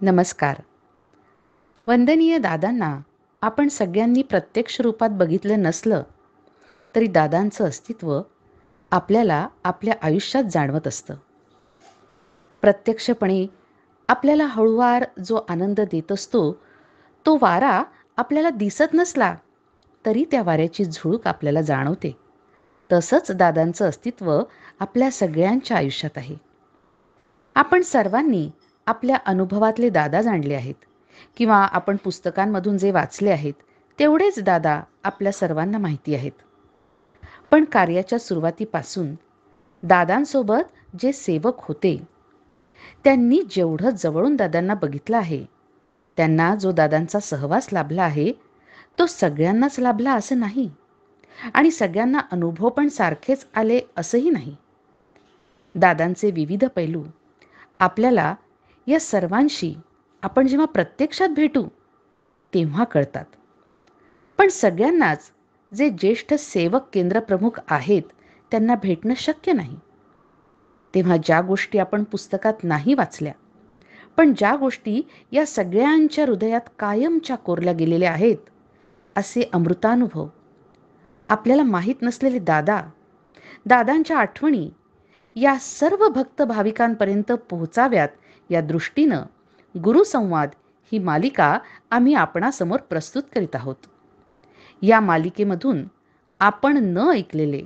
नमस्कार. वंदनीय दादांना आपण सगळ्यांनी प्रत्यक्ष रूपात बघितलं नसलं तरी दादांचं अस्तित्व आपल्याला आपल्या आयुष्यात जाणवत असतं. प्रत्यक्षपणे आपल्याला हळूवार जो आनंद देत असतो, तो वारा आपल्याला दिसत नसला तरी त्या वाऱ्याची झुळूक आपल्याला जाणवते. तसंच दादांचं अस्तित्व आपल्या सगळ्यांच्या आयुष्यात आहे. आपण सर्वांनी आपल्या अनुभवातले दादा जाणले आहेत किंवा आपण पुस्तकांमधून जे वाचले आहेत तेवढेच दादा आपल्या सर्वांना माहिती आहेत. पण कार्याच्या सुरुवातीपासून दादांसोबत जे सेवक होते त्यांनी जेवढं जवळून दादांना बघितलं आहे, त्यांना जो दादांचा सहवास लाभला आहे तो सगळ्यांनाच लाभला असं नाही आणि सगळ्यांना अनुभव पण सारखेच आले असंही नाही. दादांचे विविध पैलू आपल्याला या सर्वांशी आपण जेव्हा प्रत्यक्षात भेटू तेव्हा कळतात. पण सगळ्यांनाच जे ज्येष्ठ सेवक केंद्रप्रमुख आहेत त्यांना भेटणं शक्य नाही. तेव्हा ज्या गोष्टी आपण पुस्तकात नाही वाचल्या, पण ज्या गोष्टी या सगळ्यांच्या हृदयात कायमच्या कोरल्या गेलेल्या आहेत, असे अमृतानुभव आपल्याला माहीत नसलेले दादा, दादांच्या आठवणी या सर्व भक्त भाविकांपर्यंत पोहोचाव्यात या दृष्टीनं गुरुसंवाद ही मालिका आम्ही आपणासमोर प्रस्तुत करीत आहोत. या मालिकेमधून आपण न ऐकलेले,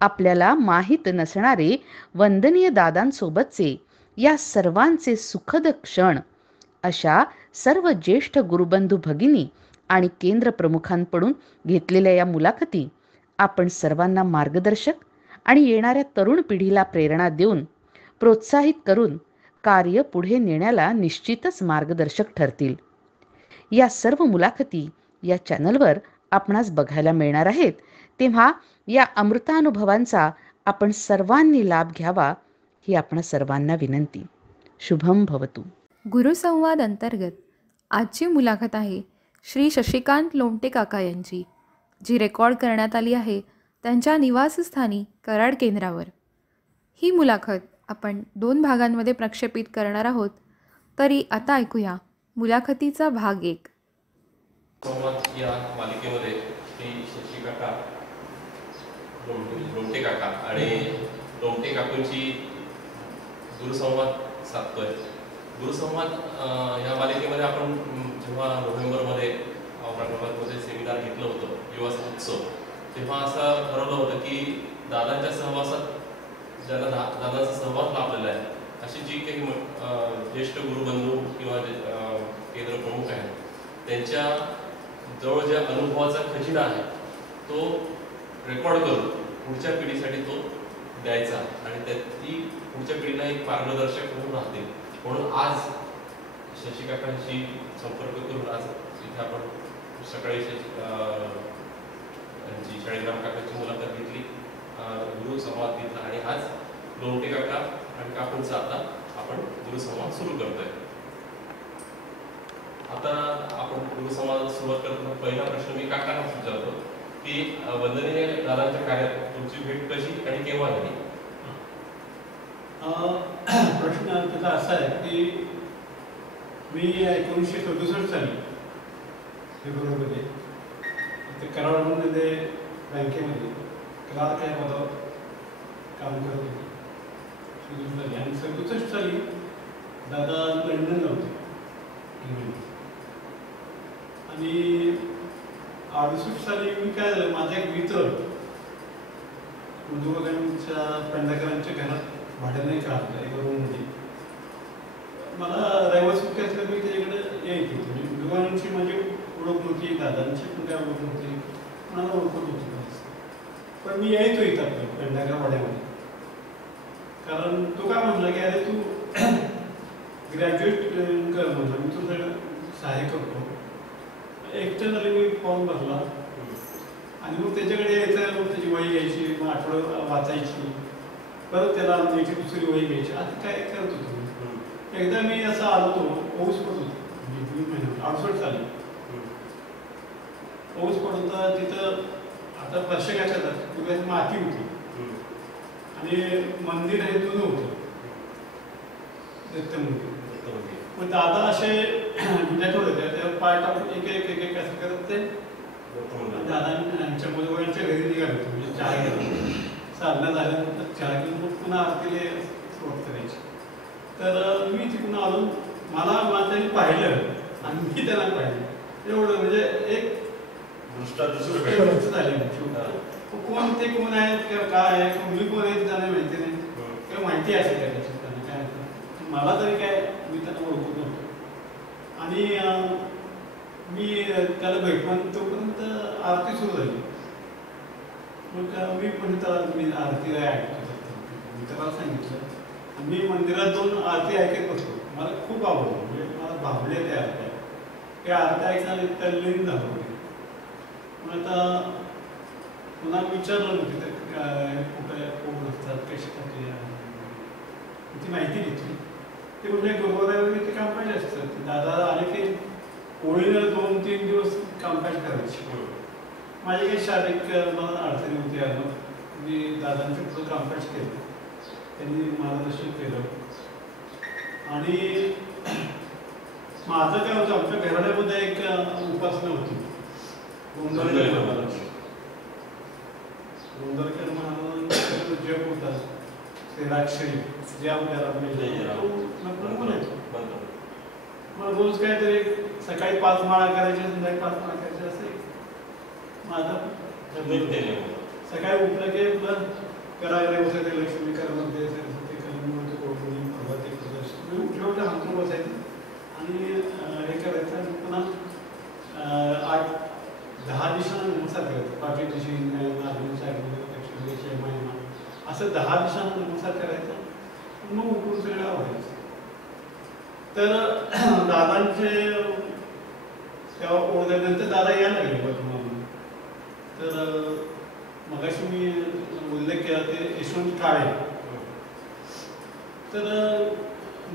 आपल्याला माहीत नसणारे वंदनीय दादांसोबतचे या सर्वांचे सुखद क्षण अशा सर्व ज्येष्ठ गुरुबंधू भगिनी आणि केंद्रप्रमुखांकडून घेतलेल्या या मुलाखती आपण सर्वांना मार्गदर्शक आणि येणाऱ्या तरुण पिढीला प्रेरणा देऊन प्रोत्साहित करून कार्य पुढे नेण्याला निश्चितच मार्गदर्शक ठरतील. या सर्व मुलाखती या चॅनलवर आपणास बघायला मिळणार आहेत. तेव्हा या अमृतानुभवांचा आपण सर्वांनी लाभ घ्यावा ही आपण सर्वांना विनंती. शुभम भवतु. गुरुसंवाद अंतर्गत आजची मुलाखत आहे श्री शशिकांत लोमटे काका यांची, जी रेकॉर्ड करण्यात आली आहे त्यांच्या निवासस्थानी कराड केंद्रावर. ही मुलाखत आपण 2 भागांमध्ये प्रक्षेपित करणार आहोत. तरी आता ऐकूया मुलाखतीचा भाग 1. संवाद या मालिकेमध्ये श्री शशी काका लोमटे काका आणि लोमटे काकूंची गुरुसंवाद साधतोय. गुरुसंवाद या मालिकेमध्ये आपण जेव्हा नोव्हेंबरमध्ये औरंगाबादमध्ये सेमिनार घेतलं होतं युवा उत्सव, तेव्हा असं ठरवलं होतं की दादांच्या सहवासात ज्याला दादांचा सहवास लाभलेला आहे अशी जी काही ज्येष्ठ गुरुबंधू किंवा केंद्रप्रमुख आहेत त्यांच्या जवळ ज्या अनुभवाचा खजिना आहे तो रेकॉर्ड करून पुढच्या पिढीसाठी तो द्यायचा आणि ती पुढच्या पिढीला एक मार्गदर्शक म्हणून राहतील. म्हणून आज शशी काकांशी संपर्क करून आज इथे आपण सकाळी शाळीग्राम काकांची मुलाखत घेतली, गुरुसंवाद घेतला आणि आज लोमटे काका आणि काकूंचा आता आपण गुरुसंवाद सुरू करतोय. आता आपण गुरुसंवादाला सुरुवात करताना पहिला प्रश्न मी काकांना विचारतो की वंदनीय दादांच्या कार्यात तुमची भेट कशी आणि केव्हा झाली? प्रश्न त्याचा असा आहे की मी 1967 साली फेब्रुवारीमध्ये ते कराडमध्ये बँकेमध्ये क्लार्क या पदावर काम करत होते 67 साली. आणि 67 साली दादा लंडनला होते इंग्लंड. आणि 68 साली मी काय झालं, माझा एक मित्र उद्योगांच्या पेंढाकरांच्या घरात भाड्याने राहतो एका रूममध्ये. मला रविवार सुट्टी असल्यामुळे मी त्याच्याकडे यायची. म्हणजे उद्योगांची माझी ओळख नव्हती, दादांची पण काय ओळख नव्हती, मला ओळखत होती. पण मी यायचो इथं आपल्या पेंढाकर भाड्यामध्ये. कारण तो काय म्हटला की अरे तू ग्रॅज्युएट कर म्हणला, मी तुझं सहाय्य करतो. एकट्या झाले मी फॉर्म भरला आणि मग त्याच्याकडे यायचं, मग त्याची वही घ्यायची, मग आठवडं वाचायची, परत त्याला याची दुसरी वही घ्यायची. आता काय करत होतो मी. एकदा मी असं आलो होतो, पाऊस पडत होता, म्हणजे 2 महिन्यात 68 साली पाऊस पडत होता. तिथं आता वर्षाच्या पुढे माती होती आणि मंदिर हे जुनं होतं, दत्त मंदिर. मग दादा असे विद्यार्थी होते त्या पाय टाकून एक एक एक एक असं करत ते दादांच्या मुलांच्या घरी निघाले होते, म्हणजे चहा घेऊन साधना झाल्यानंतर चहा घेऊन मग पुन्हा आरतीला सुरुवात करायची. तर मी तिकडून आलो, मला त्यांनी पाहिलं आणि मी त्यांना पाहिलं, एवढं म्हणजे एक झाली. कोण ते कोण आहेत किंवा काय आहे, मुली कोण आहेत त्यांना माहिती नाही किंवा माहिती असेल त्याच्यात त्यांना काय, मला तरी काय मी त्यांना ओळखत नव्हतो. आणि मी त्याला भेटून तोपर्यंत आरती सुरू झाली. मग मी पण त्याला मी आरतीला ऐकतो, मी त्याला सांगितलं. मी मंदिरात जाऊन आरती ऐकत बसतो, मला खूप आवडलं, म्हणजे मला भावले त्या आरत्या. त्या आरत्या ऐकताना तल्लीन झालो. मग आता पुन्हा विचारलं नव्हती तर कुठे कोण असतात, कशी टाकली ती माहिती घेतली. ते म्हणजे गुरुवारावरती ते कामकाज असतं. दादा आले की होळीला 2-3 दिवस कामकाज करायचे. माझे काही शारीरिक मला अडचणी होती, मी दादांचं पुढं कामकाज केलं, त्यांनी मार्गदर्शन केलं. आणि माझं काय होतं, आमच्या घराण्यामध्ये एक उपासना होती, गोंधळकर महाराजांचा जप होता, श्रीराक्षरी ज्या मग रोज काहीतरी सकाळी 5 माळा करायच्या, संध्याकाळी 5 माळा करायच्या, असे माझं सकाळी उठलं की आपलं करायला बसायचं, लक्ष्मी करमध्ये सरस्वती करमध्ये कोणी भगवती प्रदर्शन, मी उठल्या उठल्या हातून बसायचं आणि हे करायचं. आणि पुन्हा 8-10 दिवसांना नमस्कार करायचं, बाकी दिवशी लक्ष्मी महिमा असं 10 दिवसांना नमस्कार करायचा. मग उठून सगळं आवडायचं. तर दादांचे तेव्हा ओळखल्यानंतर दादा यायला लागले बघून. तर मगाशी मी उल्लेख केला ते यशवंत काळे. तर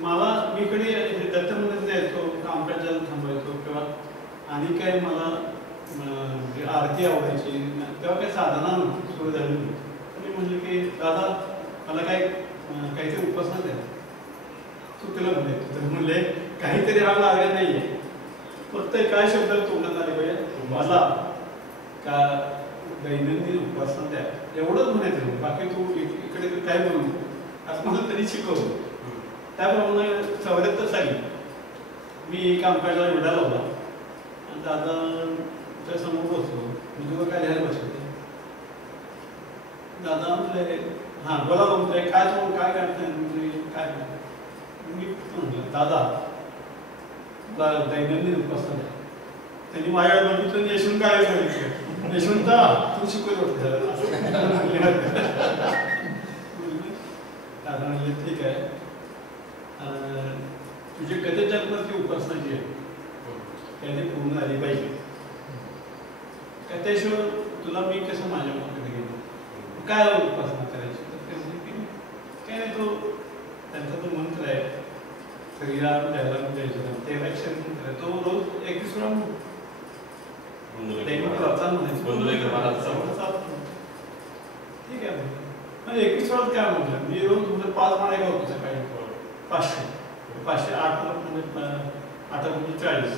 मला मी इकडे दत्त मंदिरात जायचो, कामकाजाला थांबायचो किंवा आणि काय मला आरती आवडायची. तेव्हा काही साधना नव्हती, सुरू झाली नव्हती. तर मी म्हणलं की दादा मला काहीतरी उपासना द्या. चुकीला म्हणायचं. तर म्हणले काहीतरी हा लागला नाही आहे, फक्त काय शब्द तोंडात आले पाहिजे, मला का दैनंदिन उपासना द्या, एवढंच म्हणायचं. बाकी तू इकडे काय बोलू असं मला तरी शिकवलं. त्याप्रमाणे 74 साली मी कामकाजाला विडा लावला आणि दादाच्या समोर बसलो. मी तुला काय लिहायला बसले. दादा म्हटले हां बोला म्हटलंय काय तू काय करताय, म्हणजे काय. मी म्हटलं दादा दैनंदिन उपासना द्या. त्यांनी माझ्या बघितलं, यशवंत काय सांगितलं, यशवंता तू शिकवत होतं. दादा म्हणले ठीक आहे, तुझी कथेच्यातली उपासना जी आहे त्याने पूर्ण आली पाहिजे. त्याशिवाय तुला मी कसं माझ्या मनाकडे गेलो, काय उपासना करायची. तर ते काय नाही, तो त्यांचा तो मंत्र आहे श्रीराम जयराम जय जयराम, ते लक्षण मंत्र आहे. तो रोज 21 वेळा ठीक आहे. म्हणजे 21 वेळात काय म्हटलं, मी रोज म्हणजे 5 माळा होतो सकाळी 500 508 म्हणजे 8-40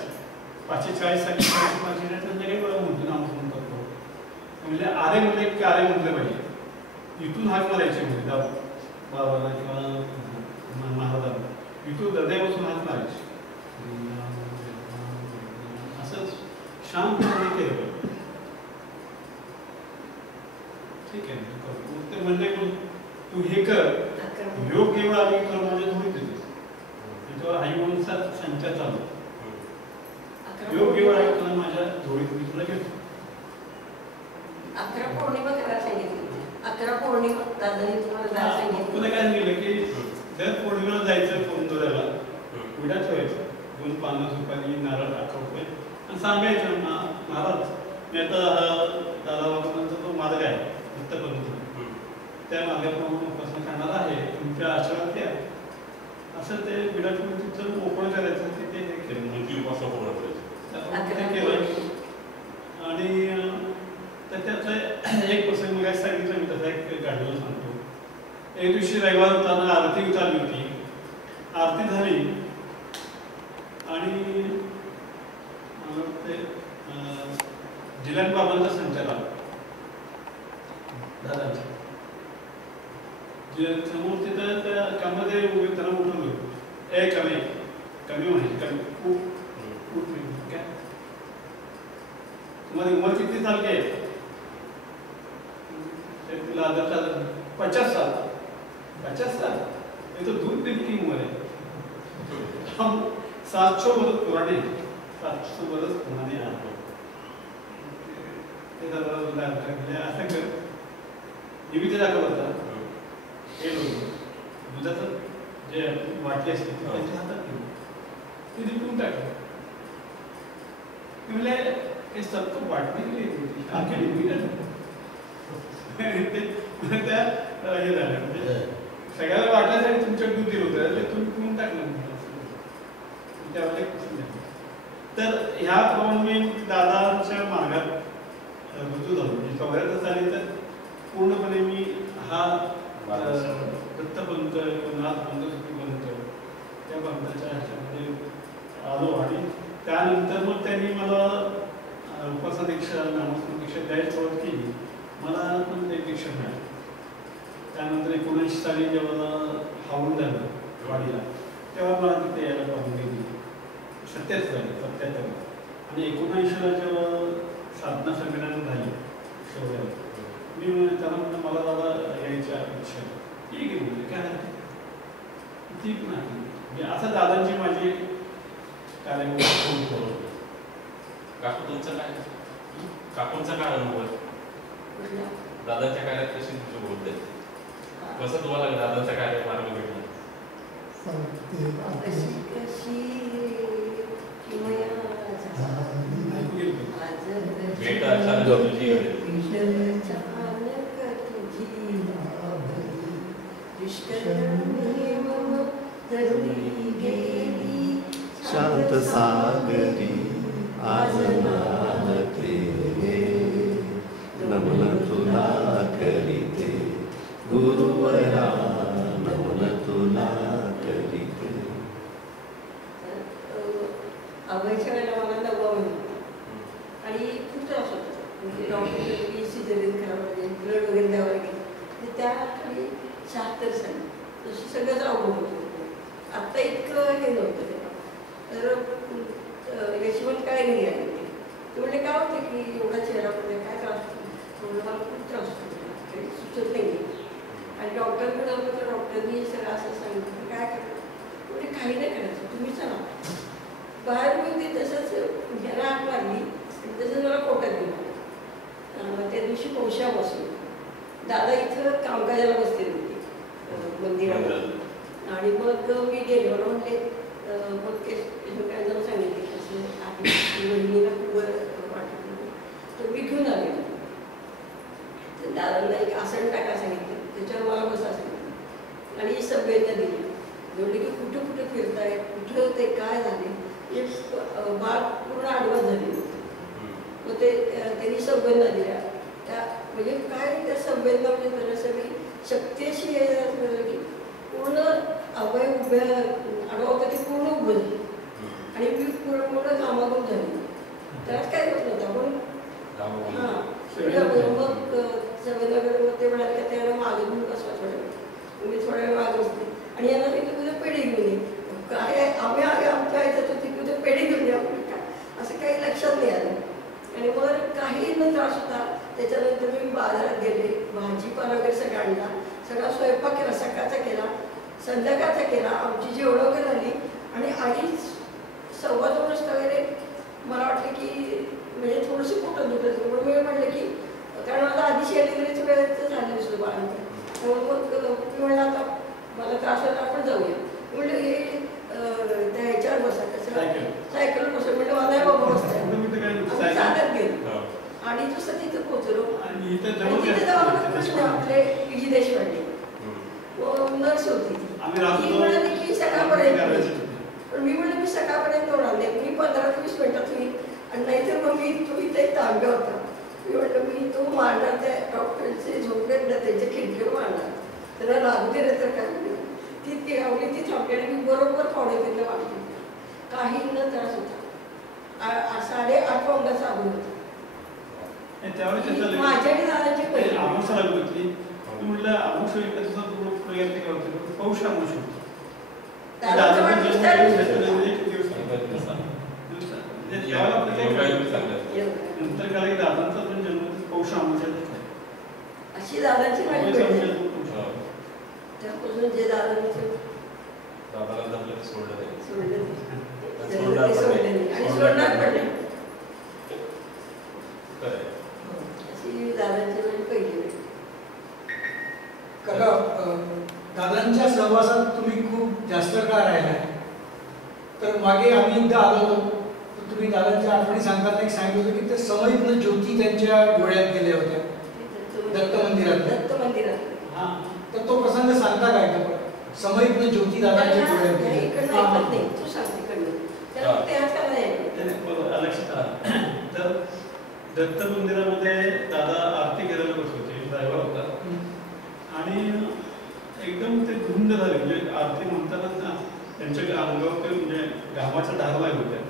540 साठी 500 संध्याकाळी वेळा म्हणतो नाम फोन करतो. म्हणजे आरे म्हणजे की आरे म्हटलं पाहिजे, इथून हाक मारायची म्हणजे बाबाला किंवा महाराजांना, इथून हृदयापासून हाक मारायची. असं शांतपणे केलं. ठीक आहे ते म्हणजे तू हे कर, योग केवळ आधी कर, माझ्या धुळीत येते तेव्हा आई म्हणून संचार चालू. योग केवळ आहे तुला माझ्या धुळीत मी तुला घेतो. 11 पौर्णिमा करायला सांगितली. 11 पौर्णिमा दादाने तुम्हाला जायला सांगितलं. तुला काय सांगितलं की दर पौर्णिमेला जायचं कोंडोऱ्याला, विडा ठेवायचं, 2 पानं सुपारी नारळ 11 रुपये आणि सांगायचं महाराज मी आता दादा बाबांचा तो मार्ग आहे दत्तपंथ, त्या मार्गाप्रमाणे उपासना करणार आहे, तुमच्या आशीर्वाद द्या. असं ते विडा ठेवून तिथं मोकळं करायचं. तिथे हे केलं आणि त्याच्यातलं एक प्रसंग मी काय सांगितलं, मी तसा एक गाडीला सांगतो. एक दिवशी रविवार होताना आरती उतारली होती. आरती झाली ते जिलन बाबांचा संचालक दादांच्या जे समोर तिथं त्या कामामध्ये त्यांना उठवलं कमी कमी म्हणायची कमी खूप काय तुम्हाला उमर किती साल काय तुला आदर 50 साल 50 साल ये तो दूध पीने की उम्र है हम 700 बरस पुराने 700 बरस पुराने आप ते असं कर निमित्त दाखवत होता हे लोक दुधाचं जे वाटली असते त्यांच्या हातात घेऊन ते जिंकून टाकलं म्हणले हे सबको बांटने के लिए होती आखिर निमित्त ते त्या हे झालं म्हणजे सगळ्याला वाटायसाठी तुमच्या दूध दिलं होतं ते तुम्ही पिऊन टाकलं त्यावेळेला तर ह्याप्रमाणे मी दादांच्या मार्गात रुजू झालो म्हणजे 84 साली तर पूर्णपणे मी हा दत्तपंत नाथपंत सुखीपंत त्या पंथाच्या ह्याच्यामध्ये आलो आणि त्यानंतर मग त्यांनी मला उपासना दीक्षा नामस्मरण दीक्षा द्यायला सुरुवात केली मला पण एक दीक्षा मिळाली त्यानंतर 19 साली जेव्हा हाऊन झालं वाडीला तेव्हा मला तिथे यायला परवानगी दिली 77 आणि 19ला जेव्हा साधना संमेलन झाली शेवट्याला मी त्यांना म्हणलं मला दादा यायच्या इच्छा ठीक आहे म्हणजे काय ठीक नाही म्हणजे असं दादांची माझी कार्यक्रम काकू तुमचं काय काकूंचा काय अनुभव आहे दादांच्या कार्यात कशी तुमची बोलते कसं तुम्हाला दादांचा कार्य मार्ग भेटला भेट अचानक तुझी शांत सागरी आज नाहते नमन तुला करीते गुरुवरा नमन तुला करीते. अभयच्या वेळेला मला 9वा महिना आणि खूप त्रास होता म्हणजे डॉक्टर सिजरिन करावं लागेल ब्लड वगैरे द्यावं लागेल त्या खाली 76 साली तशी सगळंच अवघड होतं आत्ता इतकं हे नव्हतं तेव्हा तर यशवंत काय घरी आले ते म्हणले काय होतं की एवढा चेहरा पडला काय त्रास होतो म्हणलं मला खूप त्रास होतो काही सुचत नाही आणि डॉक्टरकडे आलो तर डॉक्टरनी सगळं असं सांगितलं की काय करायचं म्हणजे काही नाही करायचं तुम्ही चला बाहेर मी ते तसंच घ्यायला हाक मारली आणि तसंच मला पोटात गेलं त्या दिवशी पौषा बसलो दादा इथं कामकाजाला बसलेली होती मंदिरात आणि मग मी गेले मला म्हणले मग ते काय जरा सांगितले असं आहे बहिणीला खूप वाटत तर मी घेऊन आले तर दादांना एक आसन टाका सांगितलं त्याच्यावर मला बसा सांगितलं आणि सगळ्यांना दिली म्हणले की कुठं कुठं फिरताय कुठं ते काय झाले बाळ पूर्ण आडवा झाले मग ते त्यांनी संवेदना दिल्या त्या म्हणजे काय त्या संवेदना म्हणजे त्याला सगळी शक्ती अशी आहे की पूर्ण अवय उभ्या आडवा होता ते पूर्ण उभं झाली आणि मी पूर्ण कामागून झाली त्यात काय होत नव्हतं पण हां मग संवेदना ते म्हणाले की त्याला मागे घेऊन बसवा थोड्या वेळ मी थोड्या वेळ मागे बसते आणि यांना मी तुझं पेढी घेऊन ये काय आम्ही आमच्या याच्यात होती तुझं पेढी घेऊन या असं काही लक्षात नाही आलं आणि मग काही न त्रास होता त्याच्यानंतर मी बाजारात गेले भाजीपाला वगैरे सगळं आणला सगळा स्वयंपाक केला सकाळचा केला संध्याकाळचा केला आमची जेवढं वगैरे झाली आणि 2:30 वाजता वगैरे मला वाटलं की म्हणजे थोडंसं पोटात दुखत म्हणून मी म्हटलं की कारण मला आधी शेअरच वेळेचं झालं दिसलं बाळांचं त्यामुळे मग मी म्हणलं आता मला त्रास होता आपण जाऊया म्हणलं हे त्या ह्याच्यावर बसा कसं सायकल बसा म्हणलं मला बाबा बसता चालत गेलो आणि दुसरं तिथं पोचलो आणि तिथे जाऊन प्रश्न आपले विजय देशपांडे नर्स होती ती म्हणाली की सकाळपर्यंत पण मी म्हणलं मी सकाळपर्यंत होणार नाही मी 15 ते 20 मिनिटात होईल आणि नाहीतर मग मी तो इथे एक तांब्या होता मी म्हटलं मी तो मारणार त्या डॉक्टरचे झोपेत त्यांच्या खिडकीवर मारणार त्याला लागू दिलं तर काय ती आवडी ती थांबली आणि मी बरोबर 2:45 वाजली काही न त्रास होता 8:30 पाऊंडा साबण होता. त्यावेळेस त्याचा माझ्याकडे दादाची पहिली आमुष लागली होती. म्हटलं आमुष एखादा प्रयत्न करतो पौष आमुष होती. दादाचा वाढदिवस त्या दिवशी एक दिवस नंतर काय दादांचा पण जन्म पौष आमुषाचाच आहे. अशी दादाची माझी पौष पहिली. आमुषाचा त्यापासून जे दादांनी दादाला जमलं ते सोडलं नाही. सोडलं ते सोडणार पण सोडलं नाही. नाही आणि सोडणार पण नाही. खरं आहे. अशी दादांची माझी पहिली वेळ. काका दादांच्या सहवासात तुम्ही खूप जास्त काळ राहिलाय. तर मागे आम्ही एकदा आलो होतो तर तुम्ही दादांच्या आठवणी सांगताना एक सांगितलं होतं की ते समईतनं ज्योती त्यांच्या डोळ्यात गेल्या होत्या दत्त मंदिरात. दत्त मंदिरात. हा तर तो प्रसंग सांगता काय का समईतनं ज्योती दादांच्या डोळ्यात नाही, गेल्या. इकडनं ऐकत नाही. तू सांग तिकडनं. त्याला फक्त ह्याच कामाला यायचं. त्याने बरोबर लक्षात आलं. तर दत्त मंदिरामध्ये दादा आरती करायला बसले होते. ड्रायव्हर होता आणि एकदम ते धुंद झाले. म्हणजे आरती म्हणतानाच ना त्यांच्या अंगावर ते म्हणजे घामाचा धार लागला होत्या.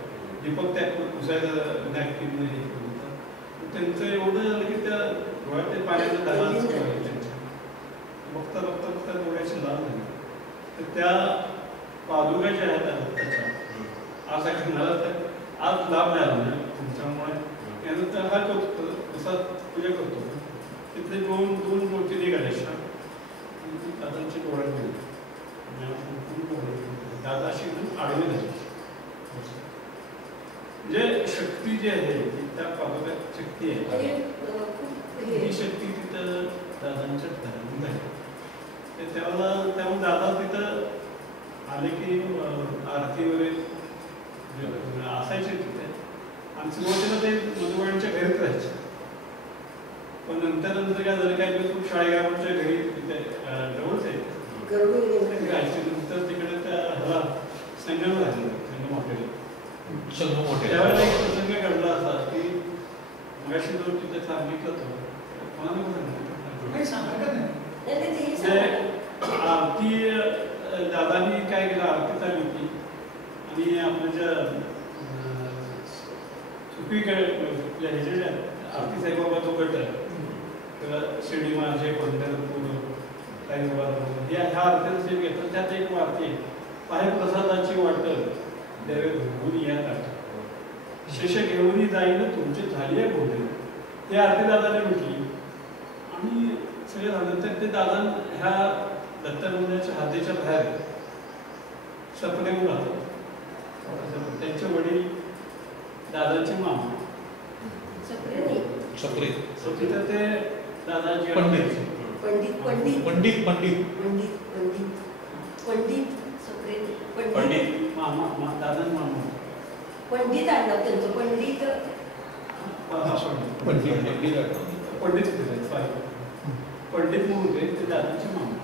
दीपक त्या पुसायचं नॅपकिन हे होतं. त्यांचं एवढं झालं की त्या डोळ्यात ते पाण्याचं धार त्यांच्या बघता बघता बघता डोळ्याची लाल झाली. तर त्या पादुका ज्या आहेत त्याच्या आज मला तर आज लाभ मिळाला म्हणजे तुमच्यामुळे यानंतर हा करतो असा पूजा करतो. तिथले दोन मूर्ती निघाल्या दादांची डोळ्यात गेली. दादा अशी एकदम आडवी झाली. म्हणजे शक्ती जी आहे ती त्या पादुकात शक्ती आहे. ही शक्ती तिथं दादांच्या घरामध्ये आहे. त्यामुळे दादा तिथं आले की आरती वगैरे असायचे तिथे. आणि सुरुवातीला ते मधुबाईंच्या घरीच राहायचे. पण नंतर काय झालं काय खूप शाळेगावांच्या घरी तिथे जवळच आहे राहायचे. नंतर तिकडे त्या ह्याला संगम राहिले संगम हॉटेल. त्यावेळेला एक प्रसंग घडला असा की मगाशी जो तिथे सांगितलं होतं नाही सांगा नाही. आरती दादानी काय केलं आरती चालू होती आणि आपल्या ज्या सुपी ह्याच्या आरती साईबाबा जो गट आहे किंवा शिर्डी माझे पंढरपूर साईबाबा ह्या आरत्याचं जे घेतात त्यात एक आरती आहे. पाहे प्रसादाची वाटत देवे भोगून या ताट शेष घेऊन जाईन तुमची झाली आहे भोजन. ही आरती दादाने म्हटली आणि सगळे झाल्यानंतर ते दादा ह्या दत्त मंदिराच्या हद्दीच्या बाहेर सपनेहून राहतात. त्यांचे वडील दादाचे मामा सपरी तर ते दादाजी पंडित पंडित पंडित पंडित पंडित पंडित पंडित मामा दादा मामा पंडित आणलं त्यांचं पंडित पंडित म्हणून होते ते दादाचे मामा.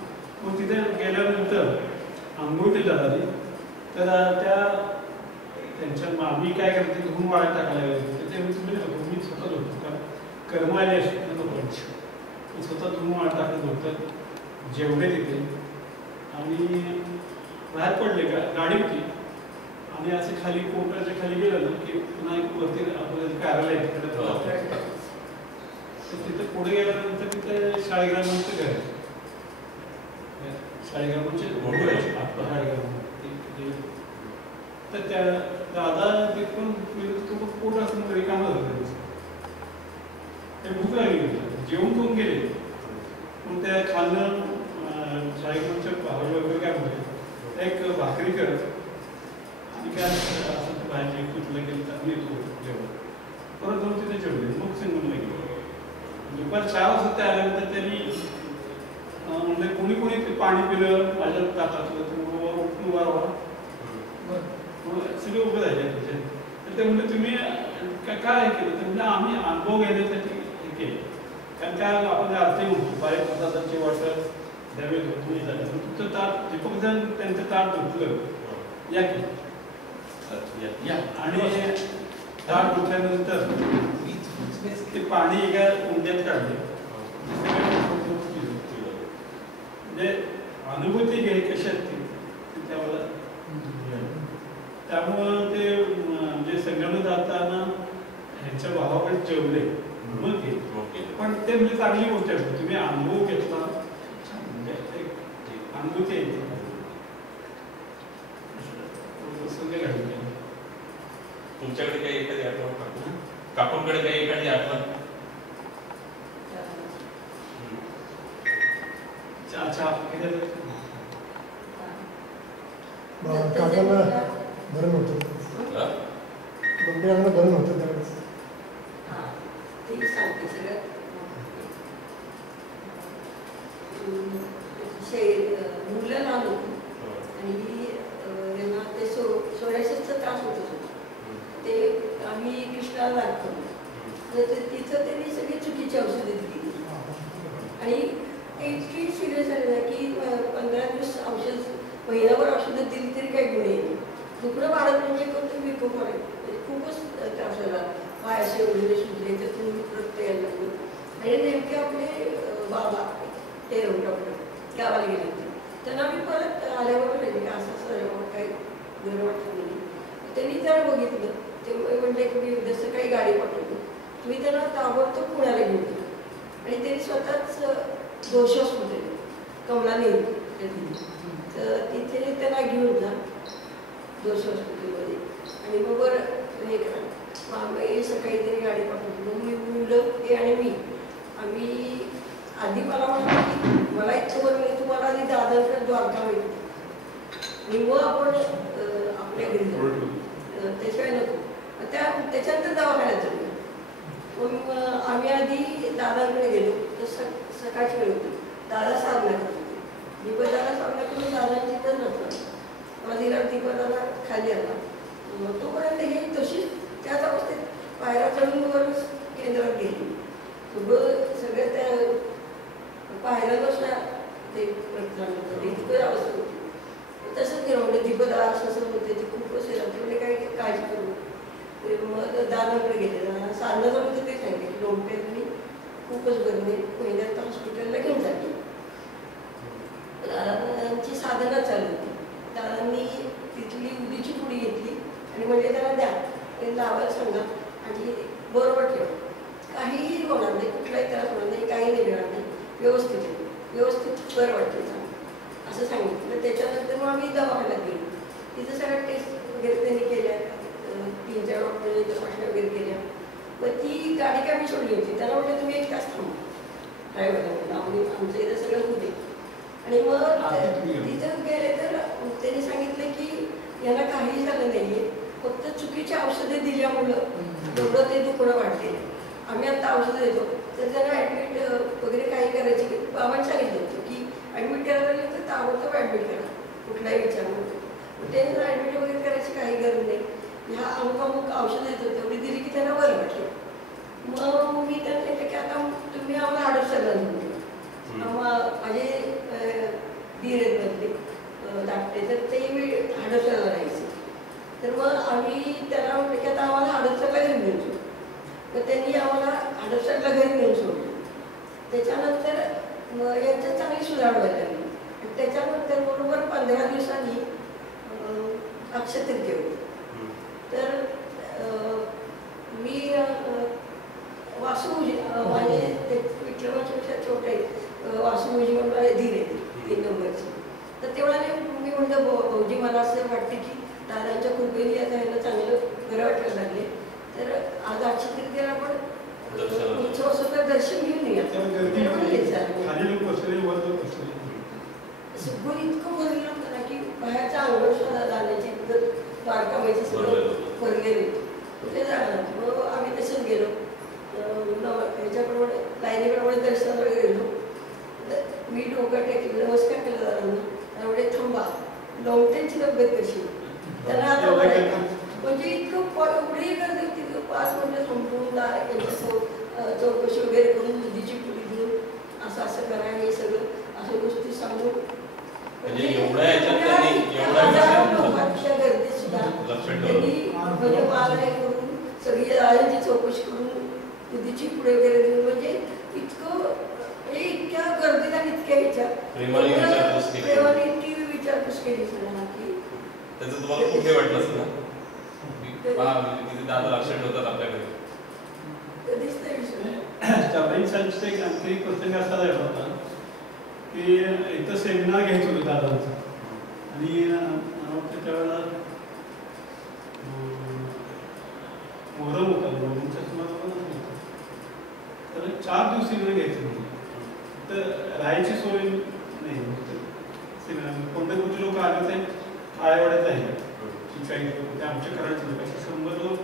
मग तिथे गेल्यानंतर आंघोळ केली दादानी. तर त्या त्यांच्या मामी काय करते धुवून वाळत टाकायला गेले. ते मी स्वतः धुतो कारण कर्म आले असते मी स्वतः धुवून वाळत टाकत होतं. जेवढे तिथे आणि बाहेर पडले का गाडी होती आणि असे खाली कोर्टाच्या खाली गेलं ना की पुन्हा एक वरती आपलं कार्यालय तिकडे तिथे पुढे गेल्यानंतर तिथे शाळेग्रामांचं घर आहे. शाळेग्रामांचे तर त्या दादा तिथून पोट असं रिकामं झालं. ते भूक लागली जेवण करून गेले. पण त्या खाल्लं शाळेग्रामच्या भावाला वगैरे काय म्हणते एक भाकरी करत आणि काय असं भाजी कुठलं गेलं तर येतो जेवण. परत जाऊन तिथे जेवले. मग संगमला गेलो. दुपार 4 वाजता ते आल्यानंतर त्यांनी म्हणजे कोणी कोणी ते पाणी पिलं माझ्या ताटातलं तर उठून वारवा सगळे उभे झाले तिथे. तर ते म्हणजे तुम्ही काय केलं तर म्हणजे आम्ही अनुभव घेण्यासाठी हे केलं. कारण काय आपण आरती म्हणतो बाहेर प्रसादाची वाटत द्यावे तुम्ही झाले तुमचं ताट दीपक जण त्यांचं ताट धुतलं या की आणि ताट धुतल्यानंतर ते पाणी एका उंड्यात काढले. म्हणजे अनुभूती घे कशी असते त्यामुळं ते म्हणजे संगम जाताना ह्यांच्या भावाकडे जेवले मग गेले. पण ते म्हणजे चांगली गोष्ट आहे. तुम्ही अनुभव घेतला म्हणजे एक अनुभूती आहे. तुमच्याकडे काही एखादी आठवण काकूंकडे काही एखादी आठवण? काकांना बरं नव्हतं, लोंढे बरं नव्हतं त्यावेळेस. ते सांगते सगळं. मुलं लहान होती आणि त्यांना ते सोळ्याशेचा त्रास होत होता. ते आम्ही कृष्णाला लागतो तर तिथं त्यांनी सगळी चुकीची औषधं दिली आणि इतकी सिरियस झालेलं की 15 दिवस औषध, महिनाभर औषधं दिली तरी काही गुण येईल. दुखणं वाढत म्हणजे कोणतं विकोप आहे, खूपच त्रास झाला. पाय असे उडले सुजले तर तुम्ही रक्त यायला लागलं. आणि नेमके आपले बाबा ते डॉक्टर गावाला गेले होते. त्यांना मी परत आल्यावर माहिती का असं असं काही बरं वाटलं नाही. त्यांनी जरा बघितलं ते म्हणले की मी उद्या सकाळी गाडी पाठवतो, तुम्ही त्यांना ताबडतोब पुण्याला घेऊन गेलो. आणि त्यांनी स्वतःच जोश हॉस्पिटल कमला नेहरू तर तिथे त्यांना घेऊन जा जोश हॉस्पिटलमध्ये. आणि मग बरं हे करा मग सकाळी तरी गाडी पाठवतो. मग मी मुलं हे आणि मी आम्ही आधी मला म्हटलं की मला इतकं बरं नाही, तुम्हाला आधी दादरकडे द्वारका मिळते आणि मग आपण आपल्या घरी जाऊ, त्याशिवाय नको. त्याच्यानंतर दवाखान्यात जाऊया. मग आम्ही आधी दादांकडे गेलो तर सकाळची वेळ होती. दादा साधना करत होते. दीपदाला साधना करून दादांची तर नसला मला दिला. दीपदाला खाली आला. मग तोपर्यंत हे तशीच त्याच अवस्थेत पायऱ्या चढून वरच केंद्रात गेली. सगळं त्या पायऱ्या बसल्या ते रक्तदान इतकं अवस्था होती. तसंच गेलं म्हणजे दीपदा असं होते ते खूप असेल म्हणजे काही काळजी करू. मग दादाकडे गेले. साधनाचं म्हणजे ते सांगितलं की लोंढ्यांनी खूपच बरं नाही, महिन्यात हॉस्पिटलला घेऊन जाते. दादांची साधना चालू होती. दादांनी तिथली उदीची पुडी घेतली आणि म्हणजे त्याला द्या ते लावायला सांगा आणि बरं वाटलं काहीही होणार नाही, कुठलाही त्रास होणार नाही, काही नाही मिळणार नाही, व्यवस्थित आहे, व्यवस्थित बरं वाटतं असं सांगितलं. त्याच्यानंतर मग आम्ही दवाखान्यात गेलो. तिथं सगळ्या टेस्ट वगैरे त्यांनी केल्या, 3-4 डॉक्टरने तपासण्या वगैरे केल्या. मग ती गाडी काय मी सोडली होती. त्याला म्हटलं तुम्ही 1 तास थांबा ड्रायव्हरला, आमचं इथं सगळं होऊ दे. आणि मग तिथं गेले तर त्यांनी सांगितलं की यांना काहीही झालं नाही आहे, फक्त चुकीची औषधे दिल्यामुळं एवढं ते दुखणं वाढले. आम्ही आता औषधं देतो तर त्यांना ॲडमिट वगैरे काही करायची बाबांनी सांगितलं होतं की ॲडमिट करायला लागलं तर ताबडतोब ॲडमिट करा, कुठलाही विचार नव्हतं. त्यांना ॲडमिट वगैरे करायची काही गरज नाही. ह्या अमुक औषधं देतो तेवढी दिली की त्यांना बरं वाटलं. मग मी त्यांना म्हटलं की आता तुम्ही आम्हाला हडपसरला घेऊन माझे दीर आहेत मधले धाकटे तर ते हडपसरला राहायचे. तर मग आम्ही त्याला म्हटलं की आता आम्हाला हडपसरला घरी घेऊन सोडू. तर त्यांनी आम्हाला हडपसरला घरी घेऊन सोडलं. त्याच्यानंतर मग यांच्यात चांगली सुधारणा व्हायला लागली. त्याच्यानंतर बरोबर 15 दिवसांनी अक्षय तृतीया होती. तर मी वासुजी माझे ते विठ्ठलापेक्षा छोटे वासुजी म्हणून मला धीर आहे 3 नंबरची. तर तेवढा मी म्हटलं भाऊजी मला असं वाटते की दादांच्या कृपेने आता ह्याला चांगलं बरं वाटायला लागले. तर आज अक्षय तृतीयाला आपण पुढचं असं तर दर्शन घेऊन येऊया. सगळं इतकं भरलेलं होतं ना की बाहेरच्या अंगण सुद्धा जाण्याची द्वारकामायची सगळं भरलेलं होतं. कुठे जाणार. मग आम्ही तसंच गेलो ह्याच्याप्रमाणे लाईनीप्रमाणे दर्शनाला वगैरे गेलो. मी डोकं टेकलं, नमस्कार केला दादांना. त्यामुळे थांबा लोंढ्यांची तब्येत कशी त्यांना आता म्हणजे इतकं एवढी गर्दी होती. 5 मिनिटं थांबून यांच्यासोबत चौकशी वगैरे करून दुधीची पुडी देऊन असं असं करा हे सगळं असं गोष्टी सांगून म्हणजे एवढ्या लोकांच्या गर्दीत सुद्धा त्यांनी म्हणजे मला हे करून सगळी राजांची चौकशी करून दुधीची पुढे वगैरे देऊन म्हणजे इतकं हे इतक्या गर्दीत आणि इतक्या ह्याच्यात प्रेमाने इतकी विचारपूस केली सगळ्यांना की त्याचं तुम्हाला खूप हे वाटलं असेल ना. दादा लक्ष ठेवतात आपल्याकडे? कधीच नाही विसरत. 84 सालचा एक आणखी एक प्रसंग असा झाला होता की इथं सेमिनार घ्यायचं होतं दादांचा आणि मला वाटतं त्यावेळेला मोहरम होता, मोहरमच्या सुमारास तर 4 दिवस सेमिनार घ्यायचं होतं. तर राहायची सोय नाही, सेमिनार कोणत्या लोक आले होते आळेवाड्यात आहे काही लोक, ते आमच्या कराडचे लोक असे 100 लोक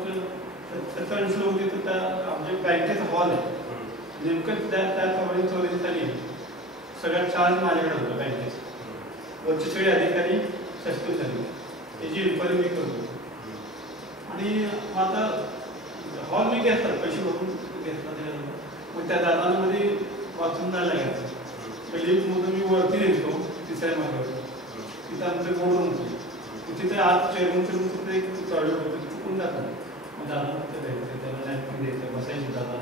70-80 लोक तिथं त्या आमच्या बँकेचा हॉल आहे. नेमकं त्याप्रमाणे चोरी झाली. सगळ्यात चार्ज माझ्याकडे होतं बँकेचं. वरचे सगळे अधिकारी सस्पेंड झाले, त्याची इन्क्वायरी मी करतो. आणि आता हॉल मी घेतला, पैसे भरून घेतला. मग त्या दादांमध्ये वाचून जायला घ्यायचं. पहिली मुलं मी वरती येतो 3ऱ्या मार्गावर, तिथं आमचं बोर्ड होतं. तिथे आज चेअरमन तिथे एक टॉयलेट होतं, चुकून जातं. मग दादा तिथे द्यायचं, त्याला नॅपकिन द्यायचं, बसायचे दादा,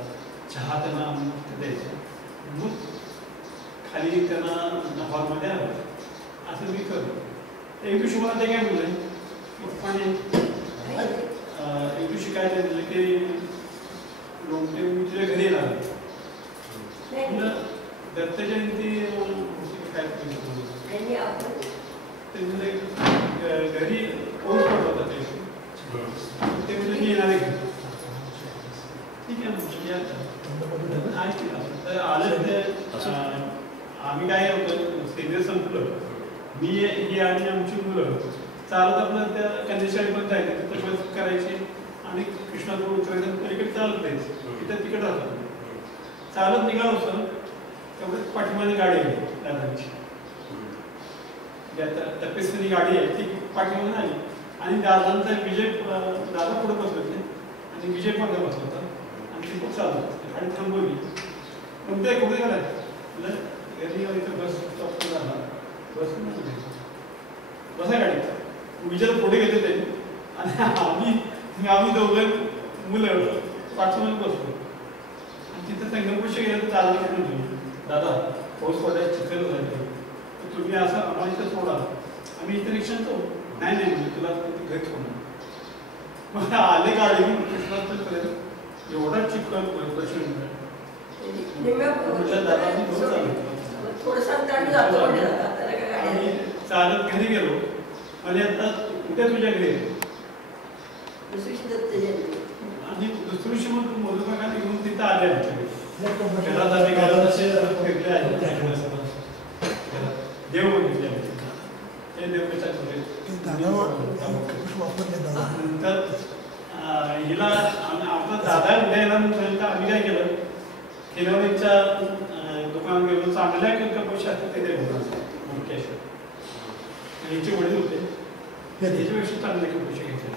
चहा त्यांना तिथे द्यायचं. मग खाली त्यांना हॉलमध्ये आलं. असं मी करतो. एक दिवशी मला ते काय म्हणलं पप्पाने, एक दिवशी काय झालं की लोक मी तुझ्या घरी येणार दत्त जयंती काय घरी पाऊस पडला होता ते म्हणजे मी येणार आहे. ठीक आहे तर आलं ते आम्ही काय होतं सिनियर संपलं, मी ही आणि आमची मुलं चालत आपलं त्या कन्याशाळेपर्यंत जायचं, तिथं बस करायची आणि कृष्णापूर उतरायचं, पलीकडे चालत जायचं. तिथं तिकडे राहतात. चालत निघालो होतं तेवढं पाठीमागे गाडी आहे दादांची, टप्पेसरी गाडी आहे ती पाठीमागे आली आणि दादांचा विजय दादा पुढे बसले होते आणि विजय मागे बसला होता आणि ती खूप चालू गाडी थांबवली. पण ते कुठे गेलाय घरी इथं बस स्टॉप झाला, बस बसा गाडीत. विजय पुढे गेले ते आणि आम्ही दोघं मुलं पाठीमागे बसलो आणि तिथं संगमपूरशी गेलं तर चालत म्हणजे दादा पाऊस पडायला चिखल जायचं, तुम्ही असं आम्हाला इथं सोडा, आम्ही इथं रिक्षा तो नाही नाही म्हणजे तुला घरी सोडणार. मग आले गाडी कृष्णापर्यंत एवढा चिखल प्रश्न चालत घरी गेलो आणि आता उद्या तुझ्या घरी आणि दुसऱ्या दिवशी मग मधुकाकाने घेऊन तिथं आले आमच्याकडे. देव बघितले ते देवच्या नंतर हिला आपला दादा उद्या येणार म्हटल्यानंतर आम्ही काय केलं, खिलवणीच्या दुकानात गेलो, चांगल्या पैसे असतात ते कॅश. हिचे वडील होते, त्याच्यापेक्षा चांगले पैसे घ्यायचे.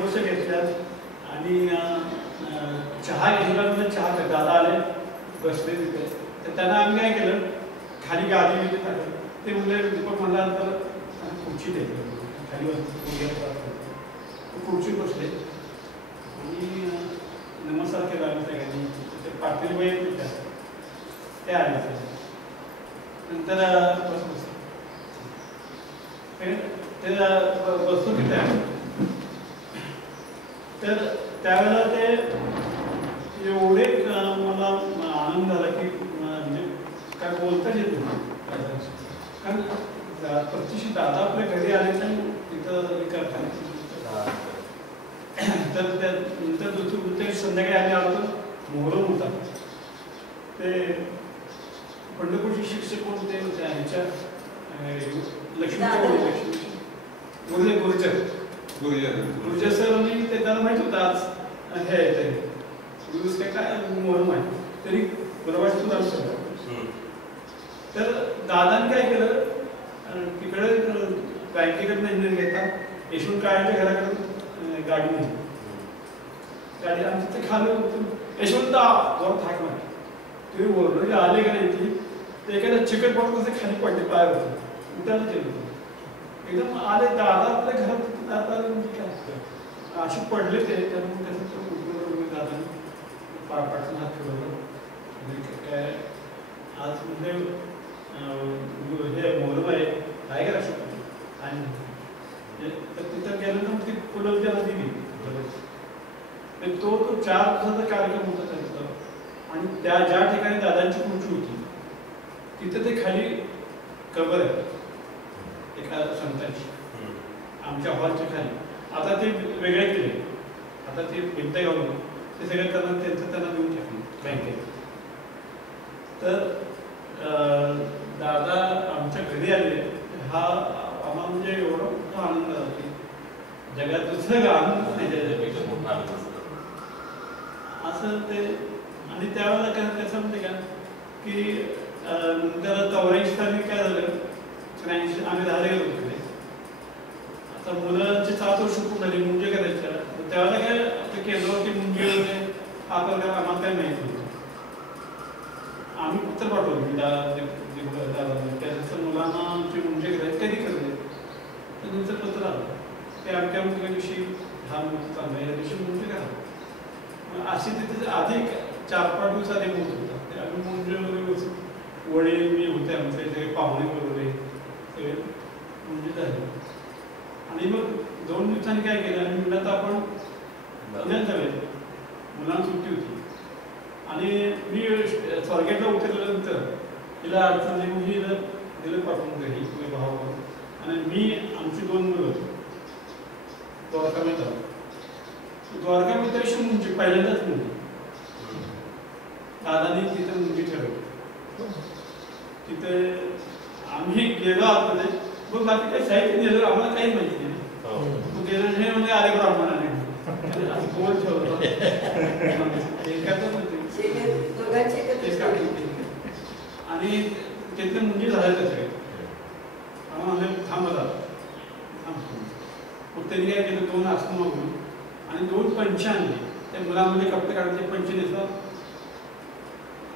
पैसे घेतल्यात आणि चहा घेतला म्हणजे चहा दादा आले बसले तिथे. तर त्यांना आम्ही काय केलं, खाली गाडी वगैरे टाकलं. ते म्हणले दीपक म्हणल्यानंतर खुर्ची द्यायची खाली खुर्ची बसले आणि नमस्कार केला आम्ही सगळ्यांनी. ते पाटील बाई होत्या त्या आले. नंतर ते बसतो तिथे. तर त्यावेळेला ते एवढे मला आनंद झाला की म्हणजे काय बोलताच येत नाही. कारण प्रत्यक्ष दादा आपल्या घरी आले तर तिथं करतात. तर त्यानंतर दुसऱ्या संध्याकाळी आम्ही आलो, मोहरम होता. ते पंढरपूरचे शिक्षक कोण ते ह्याच्या लक्ष्मी गुरुजर सर आणि ते त्याला माहित होतं आज हे आहे दिवस काय मोहरम आहे, तरी मला वाटतं आलं. तर दादाने काय केलं, तिकडे बँकेकडनं इंजिनियर घेतात यशवंत काळ्यांच्या घराकडून गाडी नेली. गाडी आमच्या ते खाली यशवंत वर थाक नाही तुम्ही बोललो आले का नाही ती ते एखाद्या चिकट पडून कसे खाली पडले पायावर उठायला केलं एकदम आले. दादा आपल्या घरात दादा म्हणजे काय असे पडले ते, त्यामुळे त्याचं दादाने पाठून हात फिरवलं. काय आज म्हणजे हे मोहरम आहे तो 4 दिवसाचा कार्यक्रम होता त्यांचा. आणि ज्या ठिकाणी दादांची खुर्ची होती तिथे ते खाली कबर आहे एका संतांची आमच्या हॉलच्या खाली. आता ते वेगळे केले, आता ते भिंत घालून ते सगळं त्यांना देऊन टाकले बँकेत. तर दादा आमच्या घरी आले, हा आम्हाला म्हणजे एवढा मोठा आनंद झाला की जगात दुसरं आनंद त्याच्यापेक्षा मोठा आनंद असं ते. आणि त्यावेळेला काय कसं म्हणते का की नंतर 84 साली काय झालं, 83 आम्ही राहायला गेलो तिकडे. आता मुलांची 7 वर्ष पूर्ण झाली, मुंजे करायच्या. त्यावेळेला काय आपल्या केंद्रावरती मुंजे वगैरे हा प्रकार आम्हाला काय माहिती नव्हतं. आम्ही पत्र पाठवलं त्याचं मुलांना आमचे मुंजे करायचे कधी करले, तर तुमचं पत्र आलं ते आमच्या दिवशी हा मुलगा चांगला या दिवशी मुंजे करा. अशी तिथे आधी 4-5 दिवस आधी होत होता. ते आम्ही मुंजे वगैरे वडील मी होते, आमचे सगळे पाहुणे वगैरे सगळे मुंजे झाले. आणि मग 2 दिवसांनी काय केलं, आणि म्हणलं तर आपण पुण्यात जाऊया, मुलांना सुट्टी होती. आणि मी स्वारगेटला उतरल्यानंतर तिला अडचण नाही, मी हिला दिलं पाठवून घरी तुझ्या भावाला. आणि मी आमची 2 मुलं होती द्वारकामध्ये आलो. द्वारकामध्ये अशी मुंजी पहिल्यांदाच मुंजी दादानी तिथे मुंजी ठरवली. तिथे आम्ही गेलो आतमध्ये, मग बाकी काही साहित्य नेलं आम्हाला काही माहिती नाही. तो गेलो नाही म्हणजे आले ब्राह्मणाने बोल ठेवलं आणि तिथे मुंजी झालं सगळे. आम्हाला थांबला मग त्यांनी काय केलं, 2 आसन मागून आणि 2 पंच आणले. त्या मुलांमध्ये कपडे काढायचे, पंच नेसतात